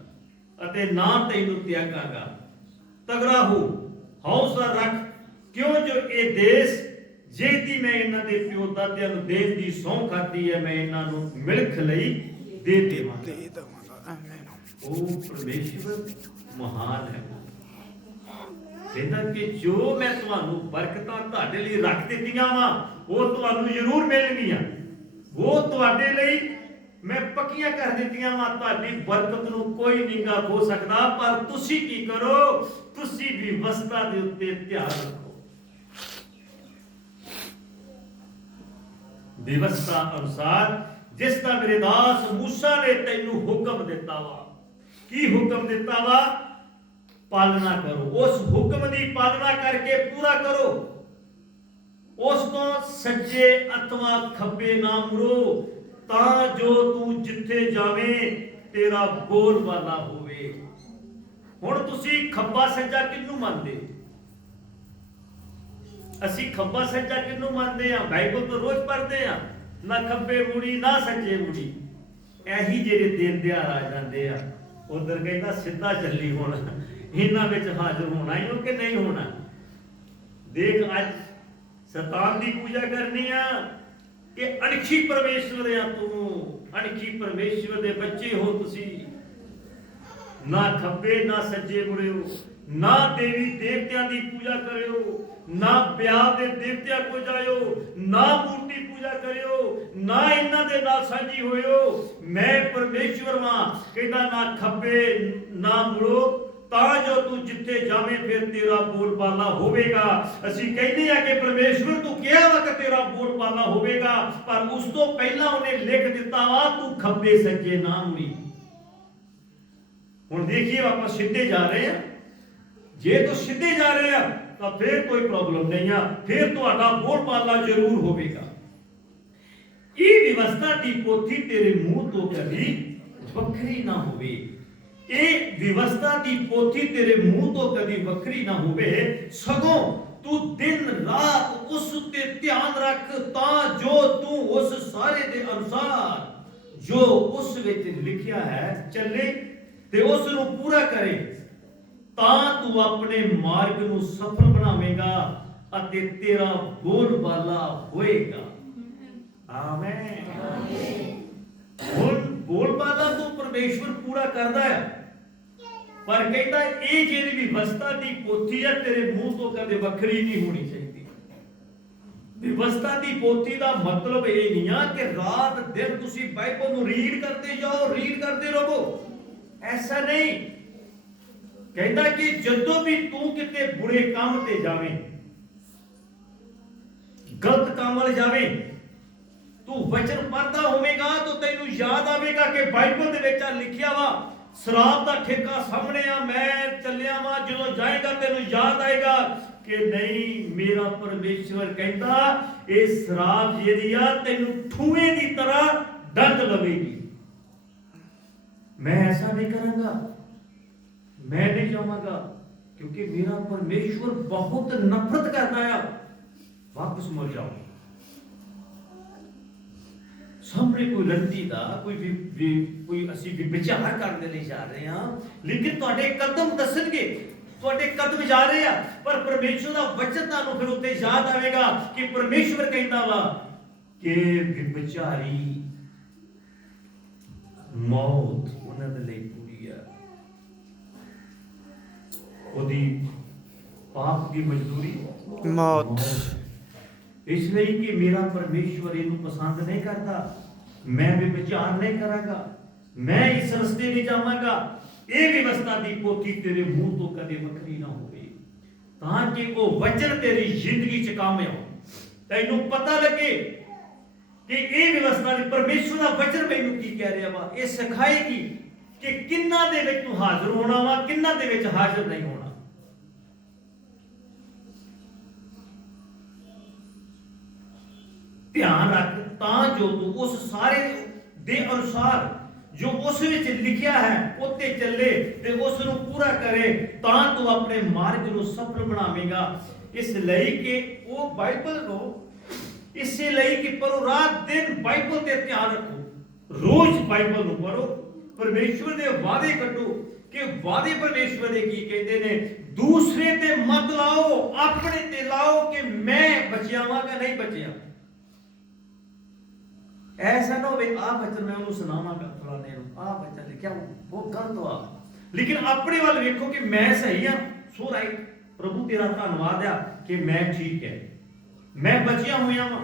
ਅਤੇ ਨਾ ਤੈਨੂੰ ਤਿਆਗਾਂਗਾ। ਤਗੜਾ ਹੋ, ਹੌਸਲਾ ਰੱਖ, ਕਿਉਂ ਜੋ ਇਹ ਦੇਸ਼ ਜਿਹਦੀ ਮੈਂ ਇਹਨਾਂ ਦੇ ਪਿਓ ਦਾਦਿਆਂ ਨੂੰ ਦੇਣ ਦੀ ਸਹੁੰ ਖਾਧੀ ਹੈ, ਮੈਂ ਇਹਨਾਂ ਨੂੰ ਮਿਲਖ ਲਈ ਦੇ ਦੇਵਾਂਗਾ। ਉਹ ਪਰਮੇਸ਼ਵਰ ਮਹਾਨ ਹੈ। ਕਹਿੰਦਾ ਕਿ ਜੋ ਮੈਂ ਤੁਹਾਨੂੰ ਬਰਕਤਾਂ ਤੁਹਾਡੇ ਲਈ ਰੱਖ ਦਿੱਤੀਆਂ ਵਾ ਉਹ ਤੁਹਾਨੂੰ ਜ਼ਰੂਰ ਮਿਲਣਗੀਆਂ। ਉਹ ਤੁਹਾਡੇ ਲਈ ਮੈਂ ਪੱਕੀਆਂ ਕਰ ਦਿੱਤੀਆਂ ਵਾ। ਤੁਹਾਡੀ ਬਰਕਤ ਨੂੰ ਕੋਈ ਨਿੰਗਾ ਹੋ ਸਕਦਾ। ਪਰ ਤੁਸੀਂ ਕੀ ਕਰੋ? ਤੁਸੀਂ ਵਿਵਸਥਾ ਦੇ ਉੱਤੇ ਧਿਆਨ ਰੱਖੋ। ਵਿਵਸਥਾ ਅਨੁਸਾਰ ਜਿਸ ਦਾ ਮੇਰੇ ਦਾਸ ਮੂਸਾ ਨੇ ਤੈਨੂੰ ਹੁਕਮ ਦਿੱਤਾ ਵਾ। ਕੀ ਹੁਕਮ ਦਿੱਤਾ ਵਾ? ਪਾਲਣਾ ਕਰੋ। ਉਸ ਹੁਕਮ ਦੀ ਪਾਲਣਾ ਕਰਕੇ ਪੂਰਾ ਕਰੋ। ਉਸ ਤੋਂ ਸੱਜੇ ਅਥਵਾ ਖੱਬੇ ਨਾ ਮੁੜੋ, ਤਾਂ ਜੋ ਤੂੰ ਜਿੱਥੇ ਜਾਵੇਂ ਤੇਰਾ ਬੋਲ ਬਾਲਾ ਹੋਵੇ। ਹੁਣ ਤੁਸੀਂ ਖੱਬਾ ਸੱਜਾ ਕਿਹਨੂੰ ਮੰਨਦੇ? ਅਸੀਂ ਖੱਬਾ ਸੱਜਾ ਕਿਹਨੂੰ ਮੰਨਦੇ ਆ? ਬਾਈਬਲ ਤੋਂ ਰੋਜ਼ ਪੜ੍ਹਦੇ ਆ, ਨਾ ਖੱਬੇ ਮੁੜੀ ਨਾ ਸੱਜੇ ਮੁੜੀ। ਇਹੀ ਜਿਹੜੇ ਦਿਨ ਦਿਹਾੜ ਆ ਜਾਂਦੇ ਆ। ਉਧਰ ਕਹਿੰਦਾ ਸਿੱਧਾ ਚੱਲੀ ਹੁਣ, ਇਹਨਾਂ ਵਿੱਚ ਹਾਜ਼ਰ ਹੋਣਾ ਹੀ ਕਿ ਨਹੀਂ ਹੋਣਾ। ਦੇਖ ਅੱਜ ਸ਼ੈਤਾਨ ਦੀ ਪੂਜਾ ਕਰਨੀ ਆ ਕਿ ਅਣਖੀ ਪਰਮੇਸ਼ਵਰ ਆ ਤੂੰ। ਅਣਖੀ ਪਰਮੇਸ਼ਵਰ ਦੇ ਬੱਚੇ ਹੋ ਤੁਸੀਂ। ਨਾ ਖੱਬੇ ਨਾ ਸੱਜੇ ਮੁੜਿਓ, ਨਾ ਦੇਵੀ ਦੇਵਤਿਆਂ ਦੀ ਪੂਜਾ ਕਰਿਓ, ਨਾ ਵਿਆਹ ਦੇ ਦੇਵਤਿਆਂ ਕੋ ਜਾਇਓ, ਨਾ ਮੂਰਤੀ ਪੂਜਾ ਕਰਿਓ, ਨਾ ਇਹਨਾਂ ਦੇ ਨਾਲ ਸਾਂਝੀ ਹੋਇਓ। ਮੈਂ ਪਰਮੇਸ਼ਵਰ ਵਾਂ। ਕਹਿੰਦਾ ਨਾ ਖੱਬੇ ਨਾ ਮੁੜੋ, ਤਾਂ ਜੋ ਤੂੰ ਜਿੱਥੇ ਜਾਵੇਂ ਫਿਰ ਤੇਰਾ ਬੋਲ ਬਾਲਾ ਹੋਵੇਗਾ। ਅਸੀਂ ਕਹਿੰਦੇ ਆ ਕਿ ਪਰਮੇਸ਼ਵਰ ਤੂੰ ਕਿਹਾ ਵਾ ਕਿ ਤੇਰਾ ਬੋਲ ਬਾਲਾ ਹੋਵੇਗਾ, ਪਰ ਉਸ ਤੋਂ ਪਹਿਲਾਂ ਉਹਨੇ ਲਿਖ ਦਿੱਤਾ ਵਾ ਤੂੰ ਖੱਬੇ ਸੱਜੇ ਨਾ ਮੁੜੀ। ਹੁਣ ਦੇਖੀਏ ਆਪਾਂ ਸਿੱਧੇ ਜਾ ਰਹੇ ਆ। ਜੇ ਤੂੰ ਸਿੱਧੇ ਜਾ ਰਹੇ ਆ ਤਾਂ ਫਿਰ ਕੋਈ ਪ੍ਰੋਬਲਮ ਨਹੀਂ ਆ, ਫਿਰ ਤੁਹਾਡਾ ਬੋਲ ਬਾਲਾ ਜ਼ਰੂਰ ਹੋਵੇਗਾ। ਇਹ ਵਿਵਸਥਾ ਦੀ ਪੋਥੀ ਤੇਰੇ ਮੂੰਹ ਤੋਂ ਕਦੀ ਵੱਖਰੀ ਨਾ ਹੋਵੇ। ਇਹ ਵਿਵਸਥਾ ਦੀ ਪੋਥੀ ਤੇਰੇ ਮੂੰਹ ਤੋਂ ਕਦੀ ਵੱਖਰੀ ਨਾ ਹੋਵੇ, ਸਗੋਂ ਤੂੰ ਦਿਨ ਰਾਤ ਉਸ ਉੱਤੇ ਧਿਆਨ ਰੱਖ, ਤਾਂ ਜੋ ਤੂੰ ਉਸ ਸਾਰੇ ਦੇ ਅਨੁਸਾਰ ਜੋ ਉਸ ਵਿੱਚ ਲਿਖਿਆ ਹੈ ਚੱਲੇ ਤੇ ਉਸ ਨੂੰ ਪੂਰਾ ਕਰੇ। ਤਾਂ ਤੂੰ ਆਪਣੇ ਮਾਰਗ ਨੂੰ ਸਫਲ ਬਣਾਵੇਂਗਾ ਅਤੇ ਤੇਰਾ ਬੋਲ ਬਾਲਾ ਹੋਏਗਾ। ਆਮੇਨ। ਹੁਣ ਬੋਲ ਬਾਲਾ ਤੂੰ ਪਰਮੇਸ਼ਵਰ ਪੂਰਾ ਕਰਦਾ ਹੈ, ਪਰ ਕਹਿੰਦਾ ਇਹ ਜਿਹੜੀ ਵਿਵਸਥਾ ਦੀ ਪੋਥੀ ਹੈ ਤੇਰੇ ਮੂੰਹ ਤੋਂ ਕਦੇ ਵੱਖਰੀ ਨਹੀਂ ਹੋਣੀ ਚਾਹੀਦੀ। ਵਿਵਸਥਾ ਦੀ ਪੋਥੀ ਦਾ ਮਤਲਬ ਇਹ ਨਹੀਂ ਆ ਕਿ ਰਾਤ ਦਿਨ ਤੁਸੀਂ ਬਾਈਬਲ ਨੂੰ ਰੀਡ ਕਰਦੇ ਜਾਓ, ਰੀਡ ਕਰਦੇ ਰਹੋ। ਐਸਾ ਨਹੀਂ। ਕਹਿੰਦਾ ਕਿ ਜਦੋਂ ਵੀ ਤੂੰ ਕਿਤੇ ਬੁਰੇ ਕੰਮ ਤੇ ਜਾਵੇਂ, ਗਲਤ ਕੰਮ ਵੱਲ ਜਾਵੇਂ, ਤੂੰ ਵਚਨ ਪੜ੍ਹਦਾ ਹੋਵੇਗਾ ਤਾਂ ਤੈਨੂੰ ਯਾਦ ਆਵੇਗਾ ਕਿ ਬਾਈਬਲ ਦੇ ਵਿੱਚ ਆ ਲਿਖਿਆ ਵਾ ਸ਼ਰਾਬ ਦਾ ਠੇਕਾ ਸਾਹਮਣੇ ਆ, ਮੈਂ ਚੱਲਿਆ ਵਾਂ। ਜਦੋਂ ਜਾਏਗਾ ਤੈਨੂੰ ਯਾਦ ਆਏਗਾ ਕਿ ਨਹੀਂ, ਮੇਰਾ ਪਰਮੇਸ਼ਵਰ ਕਹਿੰਦਾ ਇਹ ਸ਼ਰਾਬ ਜਿਹੜੀ ਆ ਤੈਨੂੰ ਠੂਏ ਦੀ ਤਰ੍ਹਾਂ ਡੰਗ ਲਵੇਗੀ। ਮੈਂ ਐਸਾ ਨਹੀਂ ਕਰਾਂਗਾ, ਮੈਂ ਨਹੀਂ ਜਾਵਾਂਗਾ, ਕਿਉਂਕਿ ਮੇਰਾ ਪਰਮੇਸ਼ਵਰ ਬਹੁਤ ਨਫ਼ਰਤ ਕਰਦਾ ਆ। ਵਾਪਸ ਮੁੜ ਜਾਓ। ਸਾਹਮਣੇ ਕੋਈ ਰੰਦੀ ਦਾ ਕੋਈ ਅਸੀਂ ਵਿਚਾਰ ਕਰਨ ਦੇ ਲਈ ਜਾ ਰਹੇ ਹਾਂ, ਲੇਕਿਨ ਤੁਹਾਡੇ ਕਦਮ ਦੱਸਣਗੇ, ਤੁਹਾਡੇ ਕਦਮ ਜਾ ਰਹੇ ਆ, ਪਰ ਪਰਮੇਸ਼ਵਰ ਦਾ ਵਚਨ ਤੁਹਾਨੂੰ ਫਿਰ ਉੱਤੇ ਯਾਦ ਆਵੇਗਾ ਕਿ ਪਰਮੇਸ਼ਵਰ ਕਹਿੰਦਾ ਵਾ ਕਿ ਵਿਚਾਰੀ ਮੌਤ ਉਹਨਾਂ ਦੇ ਲਈ ਪੂਰੀ ਆ। ਉਹਦੀ ਪਾਪ ਦੀ ਮਜ਼ਦੂਰੀ ਮੌਤ। ਇਸ ਲਈ ਕਿ ਮੇਰਾ ਪਰਮੇਸ਼ਵਰ ਇਹਨੂੰ ਪਸੰਦ ਨਹੀਂ ਕਰਦਾ। ਮੈਂ ਵੀ ਵਿਚਾਰ ਨਹੀਂ ਕਰਾਂਗਾ, ਮੈਂ ਇਸ ਰਸਤੇ ਨਹੀਂ ਜਾਵਾਂਗਾ। ਇਹ ਵਿਵਸਥਾ ਦੀ ਪੋਥੀ ਤੇਰੇ ਮੂੰਹ ਤੋਂ ਕਦੇ ਵੱਖਰੀ ਨਾ ਹੋਵੇ, ਤਾਂ ਕਿ ਉਹ ਵਚਨ ਤੇਰੀ ਜ਼ਿੰਦਗੀ ਚ ਕਾਮਯਾਬ, ਤੈਨੂੰ ਪਤਾ ਲੱਗੇ ਕਿ ਇਹ ਵਿਵਸਥਾ ਦੀ ਪਰਮੇਸ਼ਵਰ ਦਾ ਵਚਨ ਮੈਨੂੰ ਕੀ ਕਹਿ ਰਿਹਾ ਵਾ। ਇਹ ਸਿਖਾਏਗੀ ਕਿ ਕਿੰਨਾ ਦੇ ਵਿੱਚ ਤੂੰ ਹਾਜ਼ਰ ਹੋਣਾ ਵਾ, ਕਿੰਨਾ ਦੇ ਵਿੱਚ ਹਾਜ਼ਰ ਨਹੀਂ ਹੋਣਾ। ਧਿਆਨ ਰੱਖ, ਤਾਂ ਜੋ ਤੂੰ ਉਸ ਸਾਰੇ ਦੇ ਅਨੁਸਾਰ ਜੋ ਉਸ ਵਿੱਚ ਲਿਖਿਆ ਹੈ ਉੱਤੇ ਚੱਲੇ ਤੇ ਉਸ ਨੂੰ ਪੂਰਾ ਕਰੇ, ਤਾਂ ਤੂੰ ਆਪਣੇ ਮਾਰਗ ਨੂੰ ਸਫਲ ਬਣਾਵੇਂਗਾ। ਇਸ ਲਈ ਕਿ ਉਹ ਬਾਈਬਲ ਨੂੰ ਇਸੇ ਲਈ ਕਿ ਪਰੋ ਰਾਤ ਦਿਨ ਬਾਈਬਲ ਤੇ ਧਿਆਨ ਰੱਖੋ, ਰੋਜ਼ ਬਾਈਬਲ ਨੂੰ ਪੜੋ, ਪਰਮੇਸ਼ਵਰ ਦੇ ਵਾਅਦੇ ਕੱਢੋ ਕਿ ਵਾਅਦੇ ਪਰਮੇਸ਼ਵਰ ਦੇ ਕੀ ਕਹਿੰਦੇ ਨੇ। ਦੂਸਰੇ ਤੇ ਮਤ ਲਾਓ, ਆਪਣੇ ਤੇ ਲਾਓ ਕਿ ਮੈਂ ਬਚਿਆ ਵਾਂ ਕਿ ਨਹੀਂ ਬਚਿਆ। ऐसा ना होवे आ बचन मैं उन्होंने सुनावांगा फलाने ਨੂੰ आ बचन लिखिया वो गलत वा, लेकिन अपने वाल देखो कि मैं सही हां, सो राइट प्रभु तेरा धन्यवाद है कि मैं ठीक है, मैं बचिया होया वां,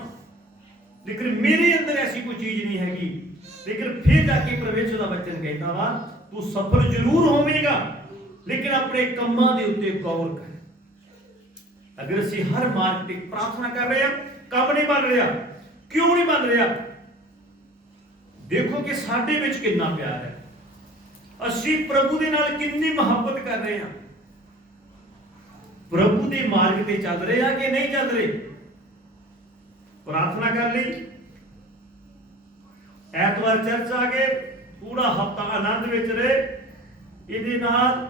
लेकिन मेरे अंदर ऐसी कोई चीज नहीं हैगी। लेकिन फिर जाके परमेश्वर का वचन कहता वा तू सफल जरूर होवेगा, लेकिन अपने कामां दे उत्ते गौर कर। अगर ਅਸੀਂ हर मार्ग ते प्रार्थना कर रहे हैं, काम नहीं बन रहा, क्यों नहीं बन रहा? देखो कि साडे विच कितना प्यार है, ਅਸੀਂ प्रभु दे नाल कितनी मुहब्बत कर रहे हैं, प्रभु दे मार्ग ते चल रहे हैं कि नहीं चल रहे। प्रार्थना कर ली, ऐतवार चर्च आ गए, पूरा हफ्ता आनंद विच रहे, इहदे नाल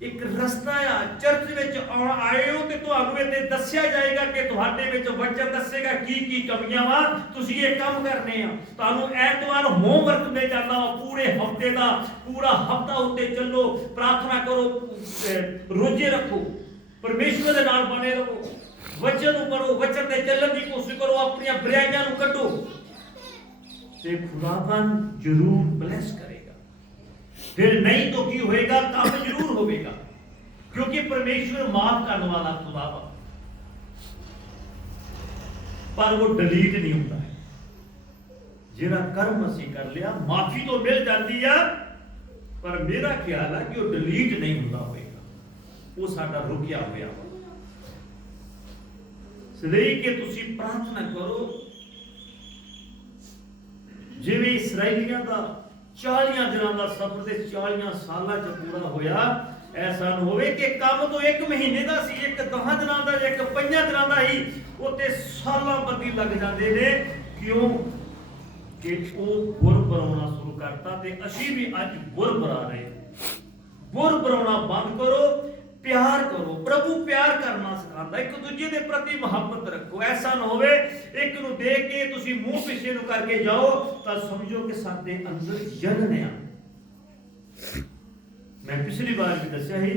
एक रस्ता आ चर्च विच आए हो ते तुहानू इत्थे दस्सिया जाएगा कि तुहाडे विच वचन दस्सेगा की कमियां वा, तुसीं ये काम करने आ। तुहानू ऐतवार होमवर्क मिल जांदा वा पूरे हफ्ते दा, पूरा हफ्ता उत्ते चलो, प्रार्थना करो, रोजे रखो, परमेश्वर दे नाल बने रहो, वचन नूं पढ़ो, वचन ते चलण दी कोशिश करो, अपनी बुराइयां नूं कड्डो ते खुदावन जरूर ब्लेस करेगा। फिर नहीं तो की होएगा, काम जरूर होगा, क्योंकि परमेश्वर माफ करने वाला खुदा वा, पर वो डिलीट नहीं होता है। जिहड़ा कर्म असीं कर लिया माफी तो मिल जाती है, पर मेरा ख्याल है कि वो डिलीट नहीं होता होगा, वो साडा रुकिया होया वा। इसलिए कि तुसीं प्रार्थना करो जिवें इसराइलियां दा 40 दिनों का सफर ते 40 साल च पूरा होया। ऐसा न होवे कि काम तो 1 महीने का सी, एक 10 दिनों का, एक 5 दिनों का ही, उत्ते सालां बदी लग जाते ने। क्यों कि वो बुर बनाना शुरू करता, ते असीं भी अज बुर बना रहे। बुर बनाना बंद करो, प्यार करो। प्रभु प्यार करना सिखाता, एक दूजे के प्रति मुहब्बत रखो। ऐसा न होवे एक नूं देख के तुसीं मूंह पिछे नूं करके जाओ तो समझो कि साडे अंदर जलन है। मैं पिछली बार भी दस्सिया ही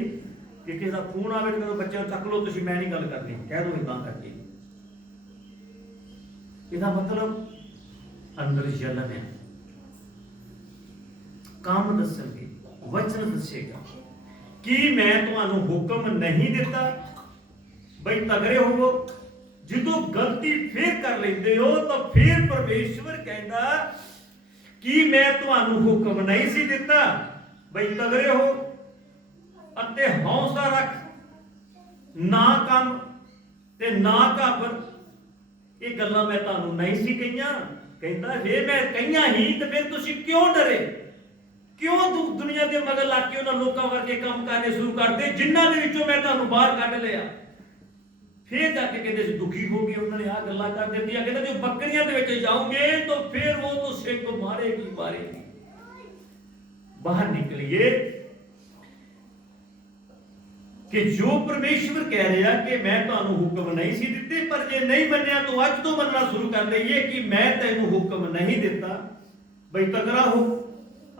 कि किसी का फोन आवे तो बच्चे चक लो, तुसीं मैं नहीं गल करनी, कह दो इदां करके, इसदा मतलब अंदर जलन है। काम दसणगे, वचन दसेगा कि मैं तुहानू हुक्म नहीं दिता बई तगड़े होवो। जो गलती फिर कर लेंदे हो तो फिर परमेश्वर कहता कि मैं तुहानू हुक्म नहीं सी दिता बई तगड़े हो अते हौसला रख, ना कम ते ना घाबर। ये गल्लां मैं तुहानू नहीं सी कहियां, कहता जे मैं कहियां ही तो फिर तुसीं क्यों डरे, क्यों दुनिया के मगर लग के उन्होंने लोगों वर्गे काम करने शुरू कर दे जिन्हों के विचों मैं तुहानू बाहर कढ लिया। फिर जाके कहते दुखी हो गए, उन्होंने आ गल्लां कर दी, कहते जो बकरियां दे विच जाओगे तो फिर वो तो सिंह मारेगी मारेगी। बाहर निकलिए कि जो परमेश्वर कह रहा कि मैं तुहानू हुक्म नहीं सी दिते, पर जे नहीं मन्निया तो अज तो मनना शुरू कर दईए कि मैं तैनू हुक्म नहीं दिता बई तगड़ा हो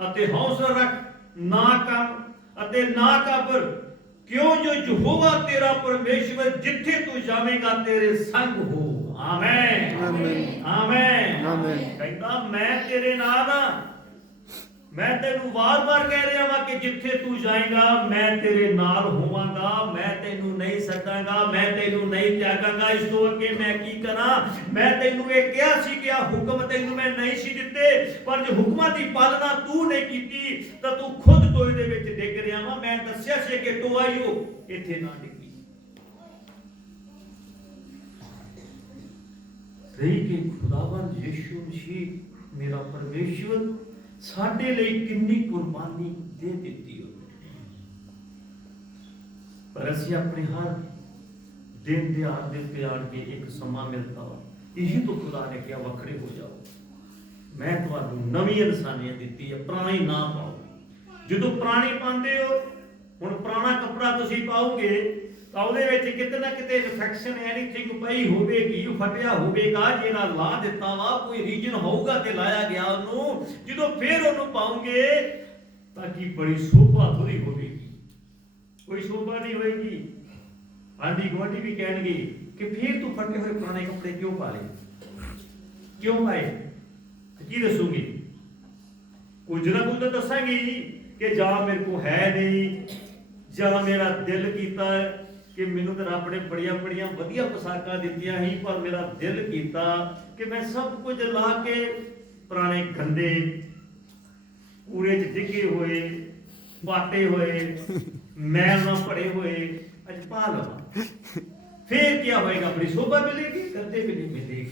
अते हौसला रख, ना कम अते ना घाबर। क्यों जो यहोवा तेरा परमेश्वर जिथे तू जावेगा तेरे संग हो। आमीन आमीन आमीन आमीन। कहता मैं तेरे नाल हां, मैं तेनू बार बार कह रहा वा कि जिथे तू जाएगा मैं तेरे नाल होवांगा, मैं तेनू नहीं सटांगा, मैं तेनू नहीं त्यागांगा। इस तो अगे मैं की करा, मैं तेनू ये कहा सी कि हुक्म तेनू मैं नहीं सी दिते, पर जो हुक्मां दी पालना तू नहीं कीती तो तू खुद टोए दे विच डिग रिहा वा। मैं दस्सिया सी कि टोआईओ इत्थे ना डिगी। सही कि खुदावन यीशु मसीह मेरा परमेश्वर साडे लई कितनी कुर्बानी दे दी हो, पर असीं अपने हर दिन दिहाड़ दे उत्ते आण के एक समा मिलता वा, यही तो खुदा ने कहा वखरे हो जाओ। मैं तुहानू नवी इंसानियत दी है, पुरानी ना पाओ। जो पुरानी पाते हो, हुण पुराना कपड़ा तुसीं पाओगे तो ਉਹਦੇ ਵਿੱਚ ਕਿਤੇ ਨਾ ਕਿਤੇ ਇਨਫੈਕਸ਼ਨ ਐਨੀਥਿੰਗ ਪਈ ਹੋਵੇਗੀ, ਫਟਿਆ ਹੋਵੇਗਾ, ਜਿਹੜਾ ਲਾ ਦਿੱਤਾ ਵਾ ਕੋਈ ਰੀਜਨ ਹੋਊਗਾ ਤੇ ਲਾਇਆ ਗਿਆ ਉਹਨੂੰ, ਜਦੋਂ ਫੇਰ ਉਹਨੂੰ ਪਾਉਂਗੇ ਤਾਂ ਕੀ ਬੜੀ ਸ਼ੋਭਾ ਥੋੜੀ ਹੋਵੇਗੀ, ਕੋਈ ਸ਼ੋਭਾ ਨਹੀਂ ਹੋਏਗੀ। ਆਂਢੀ ਗੁਆਂਢੀ ਵੀ ਕਹਿਣਗੇ ਕਿ ਫੇਰ ਤੂੰ ਫਟੇ ਹੋਏ ਪੁਰਾਣੇ ਕੱਪੜੇ ਕਿਉਂ ਪਾ ਲਏ, ਕਿਉਂ ਪਾਏ? ਕੀ ਦੱਸੂਗੀ? ਕੁਝ ਨਾ ਕੁਝ ਤਾਂ ਦੱਸਾਂਗੀ ਕਿ ਜਾਂ ਮੇਰੇ ਕੋਲ ਹੈ ਨਹੀਂ, ਜਾਂ ਮੇਰਾ ਦਿਲ ਕੀਤਾ ਕਿ ਮੈਨੂੰ ਤਾਂ ਰੱਬ ਨੇ ਬੜੀਆਂ ਬੜੀਆਂ ਵਧੀਆ ਪੋਸ਼ਾਕਾਂ ਦਿੱਤੀਆਂ ਸੀ, ਪਰ ਮੇਰਾ ਦਿਲ ਕੀਤਾ ਕਿ ਮੈਂ ਸਭ ਕੁਝ ਲਾ ਕੇ ਪੁਰਾਣੇ ਗੰਦੇ ਕੂੜੇ 'ਚ ਡਿੱਗੇ ਹੋਏ, ਪਾਟੇ ਹੋਏ, ਮੈਲ ਨਾਲ ਭਰੇ ਹੋਏ ਅੱਜ ਪਾ ਲਵਾਂ, ਫੇਰ ਕੀ ਹੋਏਗਾ? ਬੜੀ ਸ਼ੋਭਾ ਮਿਲੇਗੀ, ਕਦੇ ਵੀ ਨਹੀਂ ਮਿਲੇਗੀ।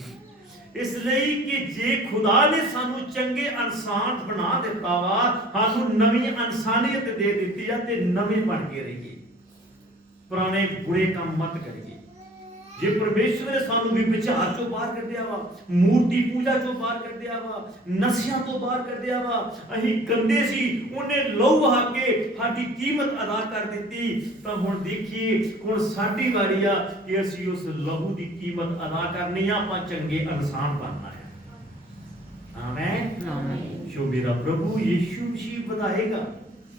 ਇਸ ਲਈ ਕਿ ਜੇ ਖੁਦਾ ਨੇ ਸਾਨੂੰ ਚੰਗੇ ਇਨਸਾਨ ਬਣਾ ਦਿੱਤਾ ਵਾ, ਸਾਨੂੰ ਨਵੀਂ ਇਨਸਾਨੀਅਤ ਦੇ ਦਿੱਤੀ ਆ ਤੇ ਨਵੇਂ ਬਣ ਕੇ ਰਹੀਏ, ਪੁਰਾਣੇ ਬੁਰੇ ਕੰਮ ਮਤ ਕਰੀਏ। ਜੇ ਪਰਮੇਸ਼ਵਰ ਨੇ ਸਾਨੂੰ ਵੀ ਵਿਚਾਰ ਚੋਂ ਬਾਹਰ ਕੱਢਿਆ ਵਾ, ਮੂਰਤੀ ਪੂਜਾ ਚੋਂ ਬਾਹਰ ਕੱਢਿਆ ਵਾ, ਨਸ਼ਿਆਂ ਤੋਂ ਬਾਹਰ ਕੱਢਿਆ ਵਾ, ਅਸੀਂ ਗੰਦੇ ਸੀ, ਉਹਨੇ ਲਹੂ ਵਹਾ ਕੇ ਸਾਡੀ ਕੀਮਤ ਅਦਾ ਕਰ ਦਿੱਤੀ, ਤਾਂ ਹੁਣ ਦੇਖੀਏ ਹੁਣ ਸਾਡੀ ਵਾਰੀ ਆ ਕਿ ਅਸੀਂ ਉਸ ਲਹੂ ਦੀ ਕੀਮਤ ਅਦਾ ਕਰਨੀ ਆ, ਆਪਾਂ ਚੰਗੇ ਇਨਸਾਨ ਬਣਨਾ ਹੈ। Amen amen. ਜੋ ਮੇਰਾ ਪ੍ਰਭੂ ਯੀਸ਼ੂ ਮਸੀਹ ਵਧਾਏਗਾ,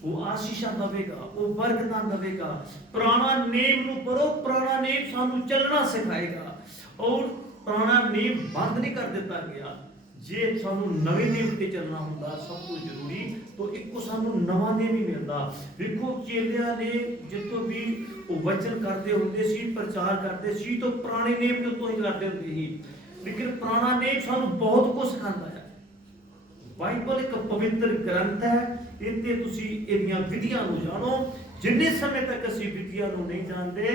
ਉਹ ਆਸ਼ੀਸ਼ਾਂ ਦੇਵੇਗਾ, ਉਹ ਬਰਕਤਾਂ ਦੇਵੇਗਾ। ਪੁਰਾਣਾ ਨੇਮ ਨੂੰ ਪਰੋ, ਪੁਰਾਣਾ ਨੇਮ ਸਾਨੂੰ ਚੱਲਣਾ ਸਿਖਾਏਗਾ, ਔਰ ਪੁਰਾਣਾ ਨੇਮ ਬੰਦ ਨਹੀਂ ਕਰ ਦਿੱਤਾ ਗਿਆ। ਜੇ ਸਾਨੂੰ ਨਵੇਂ ਨੇਮ ਤੇ ਚੱਲਣਾ ਹੁੰਦਾ ਸਭ ਤੋਂ ਜ਼ਰੂਰੀ, ਤਾਂ ਇੱਕੋ ਸਾਨੂੰ ਨਵਾਂ ਨੇਮ ਹੀ ਮਿਲਦਾ। ਵੇਖੋ ਚੇਲਿਆਂ ਨੇ ਜਿੱਥੋਂ ਵੀ ਉਹ ਵਚਨ ਕਰਦੇ ਹੁੰਦੇ ਸੀ, ਪ੍ਰਚਾਰ ਕਰਦੇ ਸੀ, ਤਾਂ ਪੁਰਾਣੇ ਨੇਮ ਦੇ ਉੱਤੋਂ ਹੀ ਕਰਦੇ ਹੁੰਦੇ ਸੀ। ਲੇਕਿਨ ਪੁਰਾਣਾ ਨੇਮ ਸਾਨੂੰ ਬਹੁਤ ਕੁਝ ਸਿਖਾਉਂਦਾ ਹੈ। ਬਾਈਬਲ ਇੱਕ ਪਵਿੱਤਰ ਗ੍ਰੰਥ ਹੈ, ਇੱਥੇ ਤੁਸੀਂ ਇਹਦੀਆਂ ਵਿਧੀਆਂ ਨੂੰ ਜਾਣੋ। ਜਿੰਨੇ ਸਮੇਂ ਤੱਕ ਅਸੀਂ ਵਿਧੀਆਂ ਨੂੰ ਨਹੀਂ ਜਾਣਦੇ,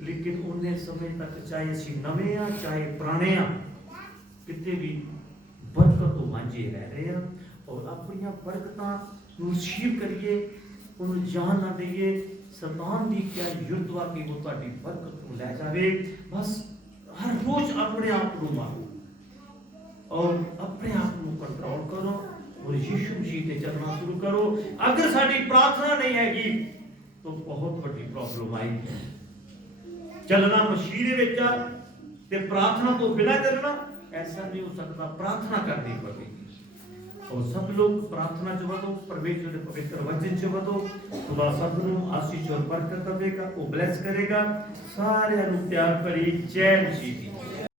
ਲੇਕਿਨ ਉਹਨੇ ਸਮੇਂ ਤੱਕ ਚਾਹੇ ਅਸੀਂ ਨਵੇਂ ਆ ਚਾਹੇ ਪੁਰਾਣੇ ਆ, ਕਿਤੇ ਵੀ ਬਰਕਤ ਤੋਂ ਵਾਂਝੇ ਰਹਿ ਰਹੇ ਆ। ਔਰ ਆਪਣੀਆਂ ਬਰਕਤਾਂ ਨੂੰ ਰਿਸੀਵ ਕਰੀਏ, ਉਹਨੂੰ ਜਾਣ ਨਾ ਦਈਏ। ਸ਼ੈਤਾਨ ਦੀ ਕਿਆ ਯੁੱਧ ਵਾ ਕਿ ਉਹ ਤੁਹਾਡੀ ਬਰਕਤ ਨੂੰ ਲੈ ਜਾਵੇ। ਬਸ ਹਰ ਰੋਜ਼ ਆਪਣੇ ਆਪ ਨੂੰ ਮਾਰੋ ਔਰ ਆਪਣੇ ਆਪ ਨੂੰ ਕੰਟਰੋਲ ਕਰੋ और यीशु मसीह ते चलना शुरू करो। अगर साडी प्रार्थना नहीं हैगी तो बहुत बड़ी प्रॉब्लम आएगी। चलना मसीह दे विच ते प्रार्थना तो बिना चलना ऐसा नहीं हो सकता, प्रार्थना करनी पड़ेगी। और सब लोग प्रार्थना च वधो, परमेश्वर के पवित्र वचन च वधो। खुदा सबनूं आशीष और बरकत देगा, वो ब्लेस करेगा। सारिਆਂ ਨੂੰ प्यार भरी जय मसीह।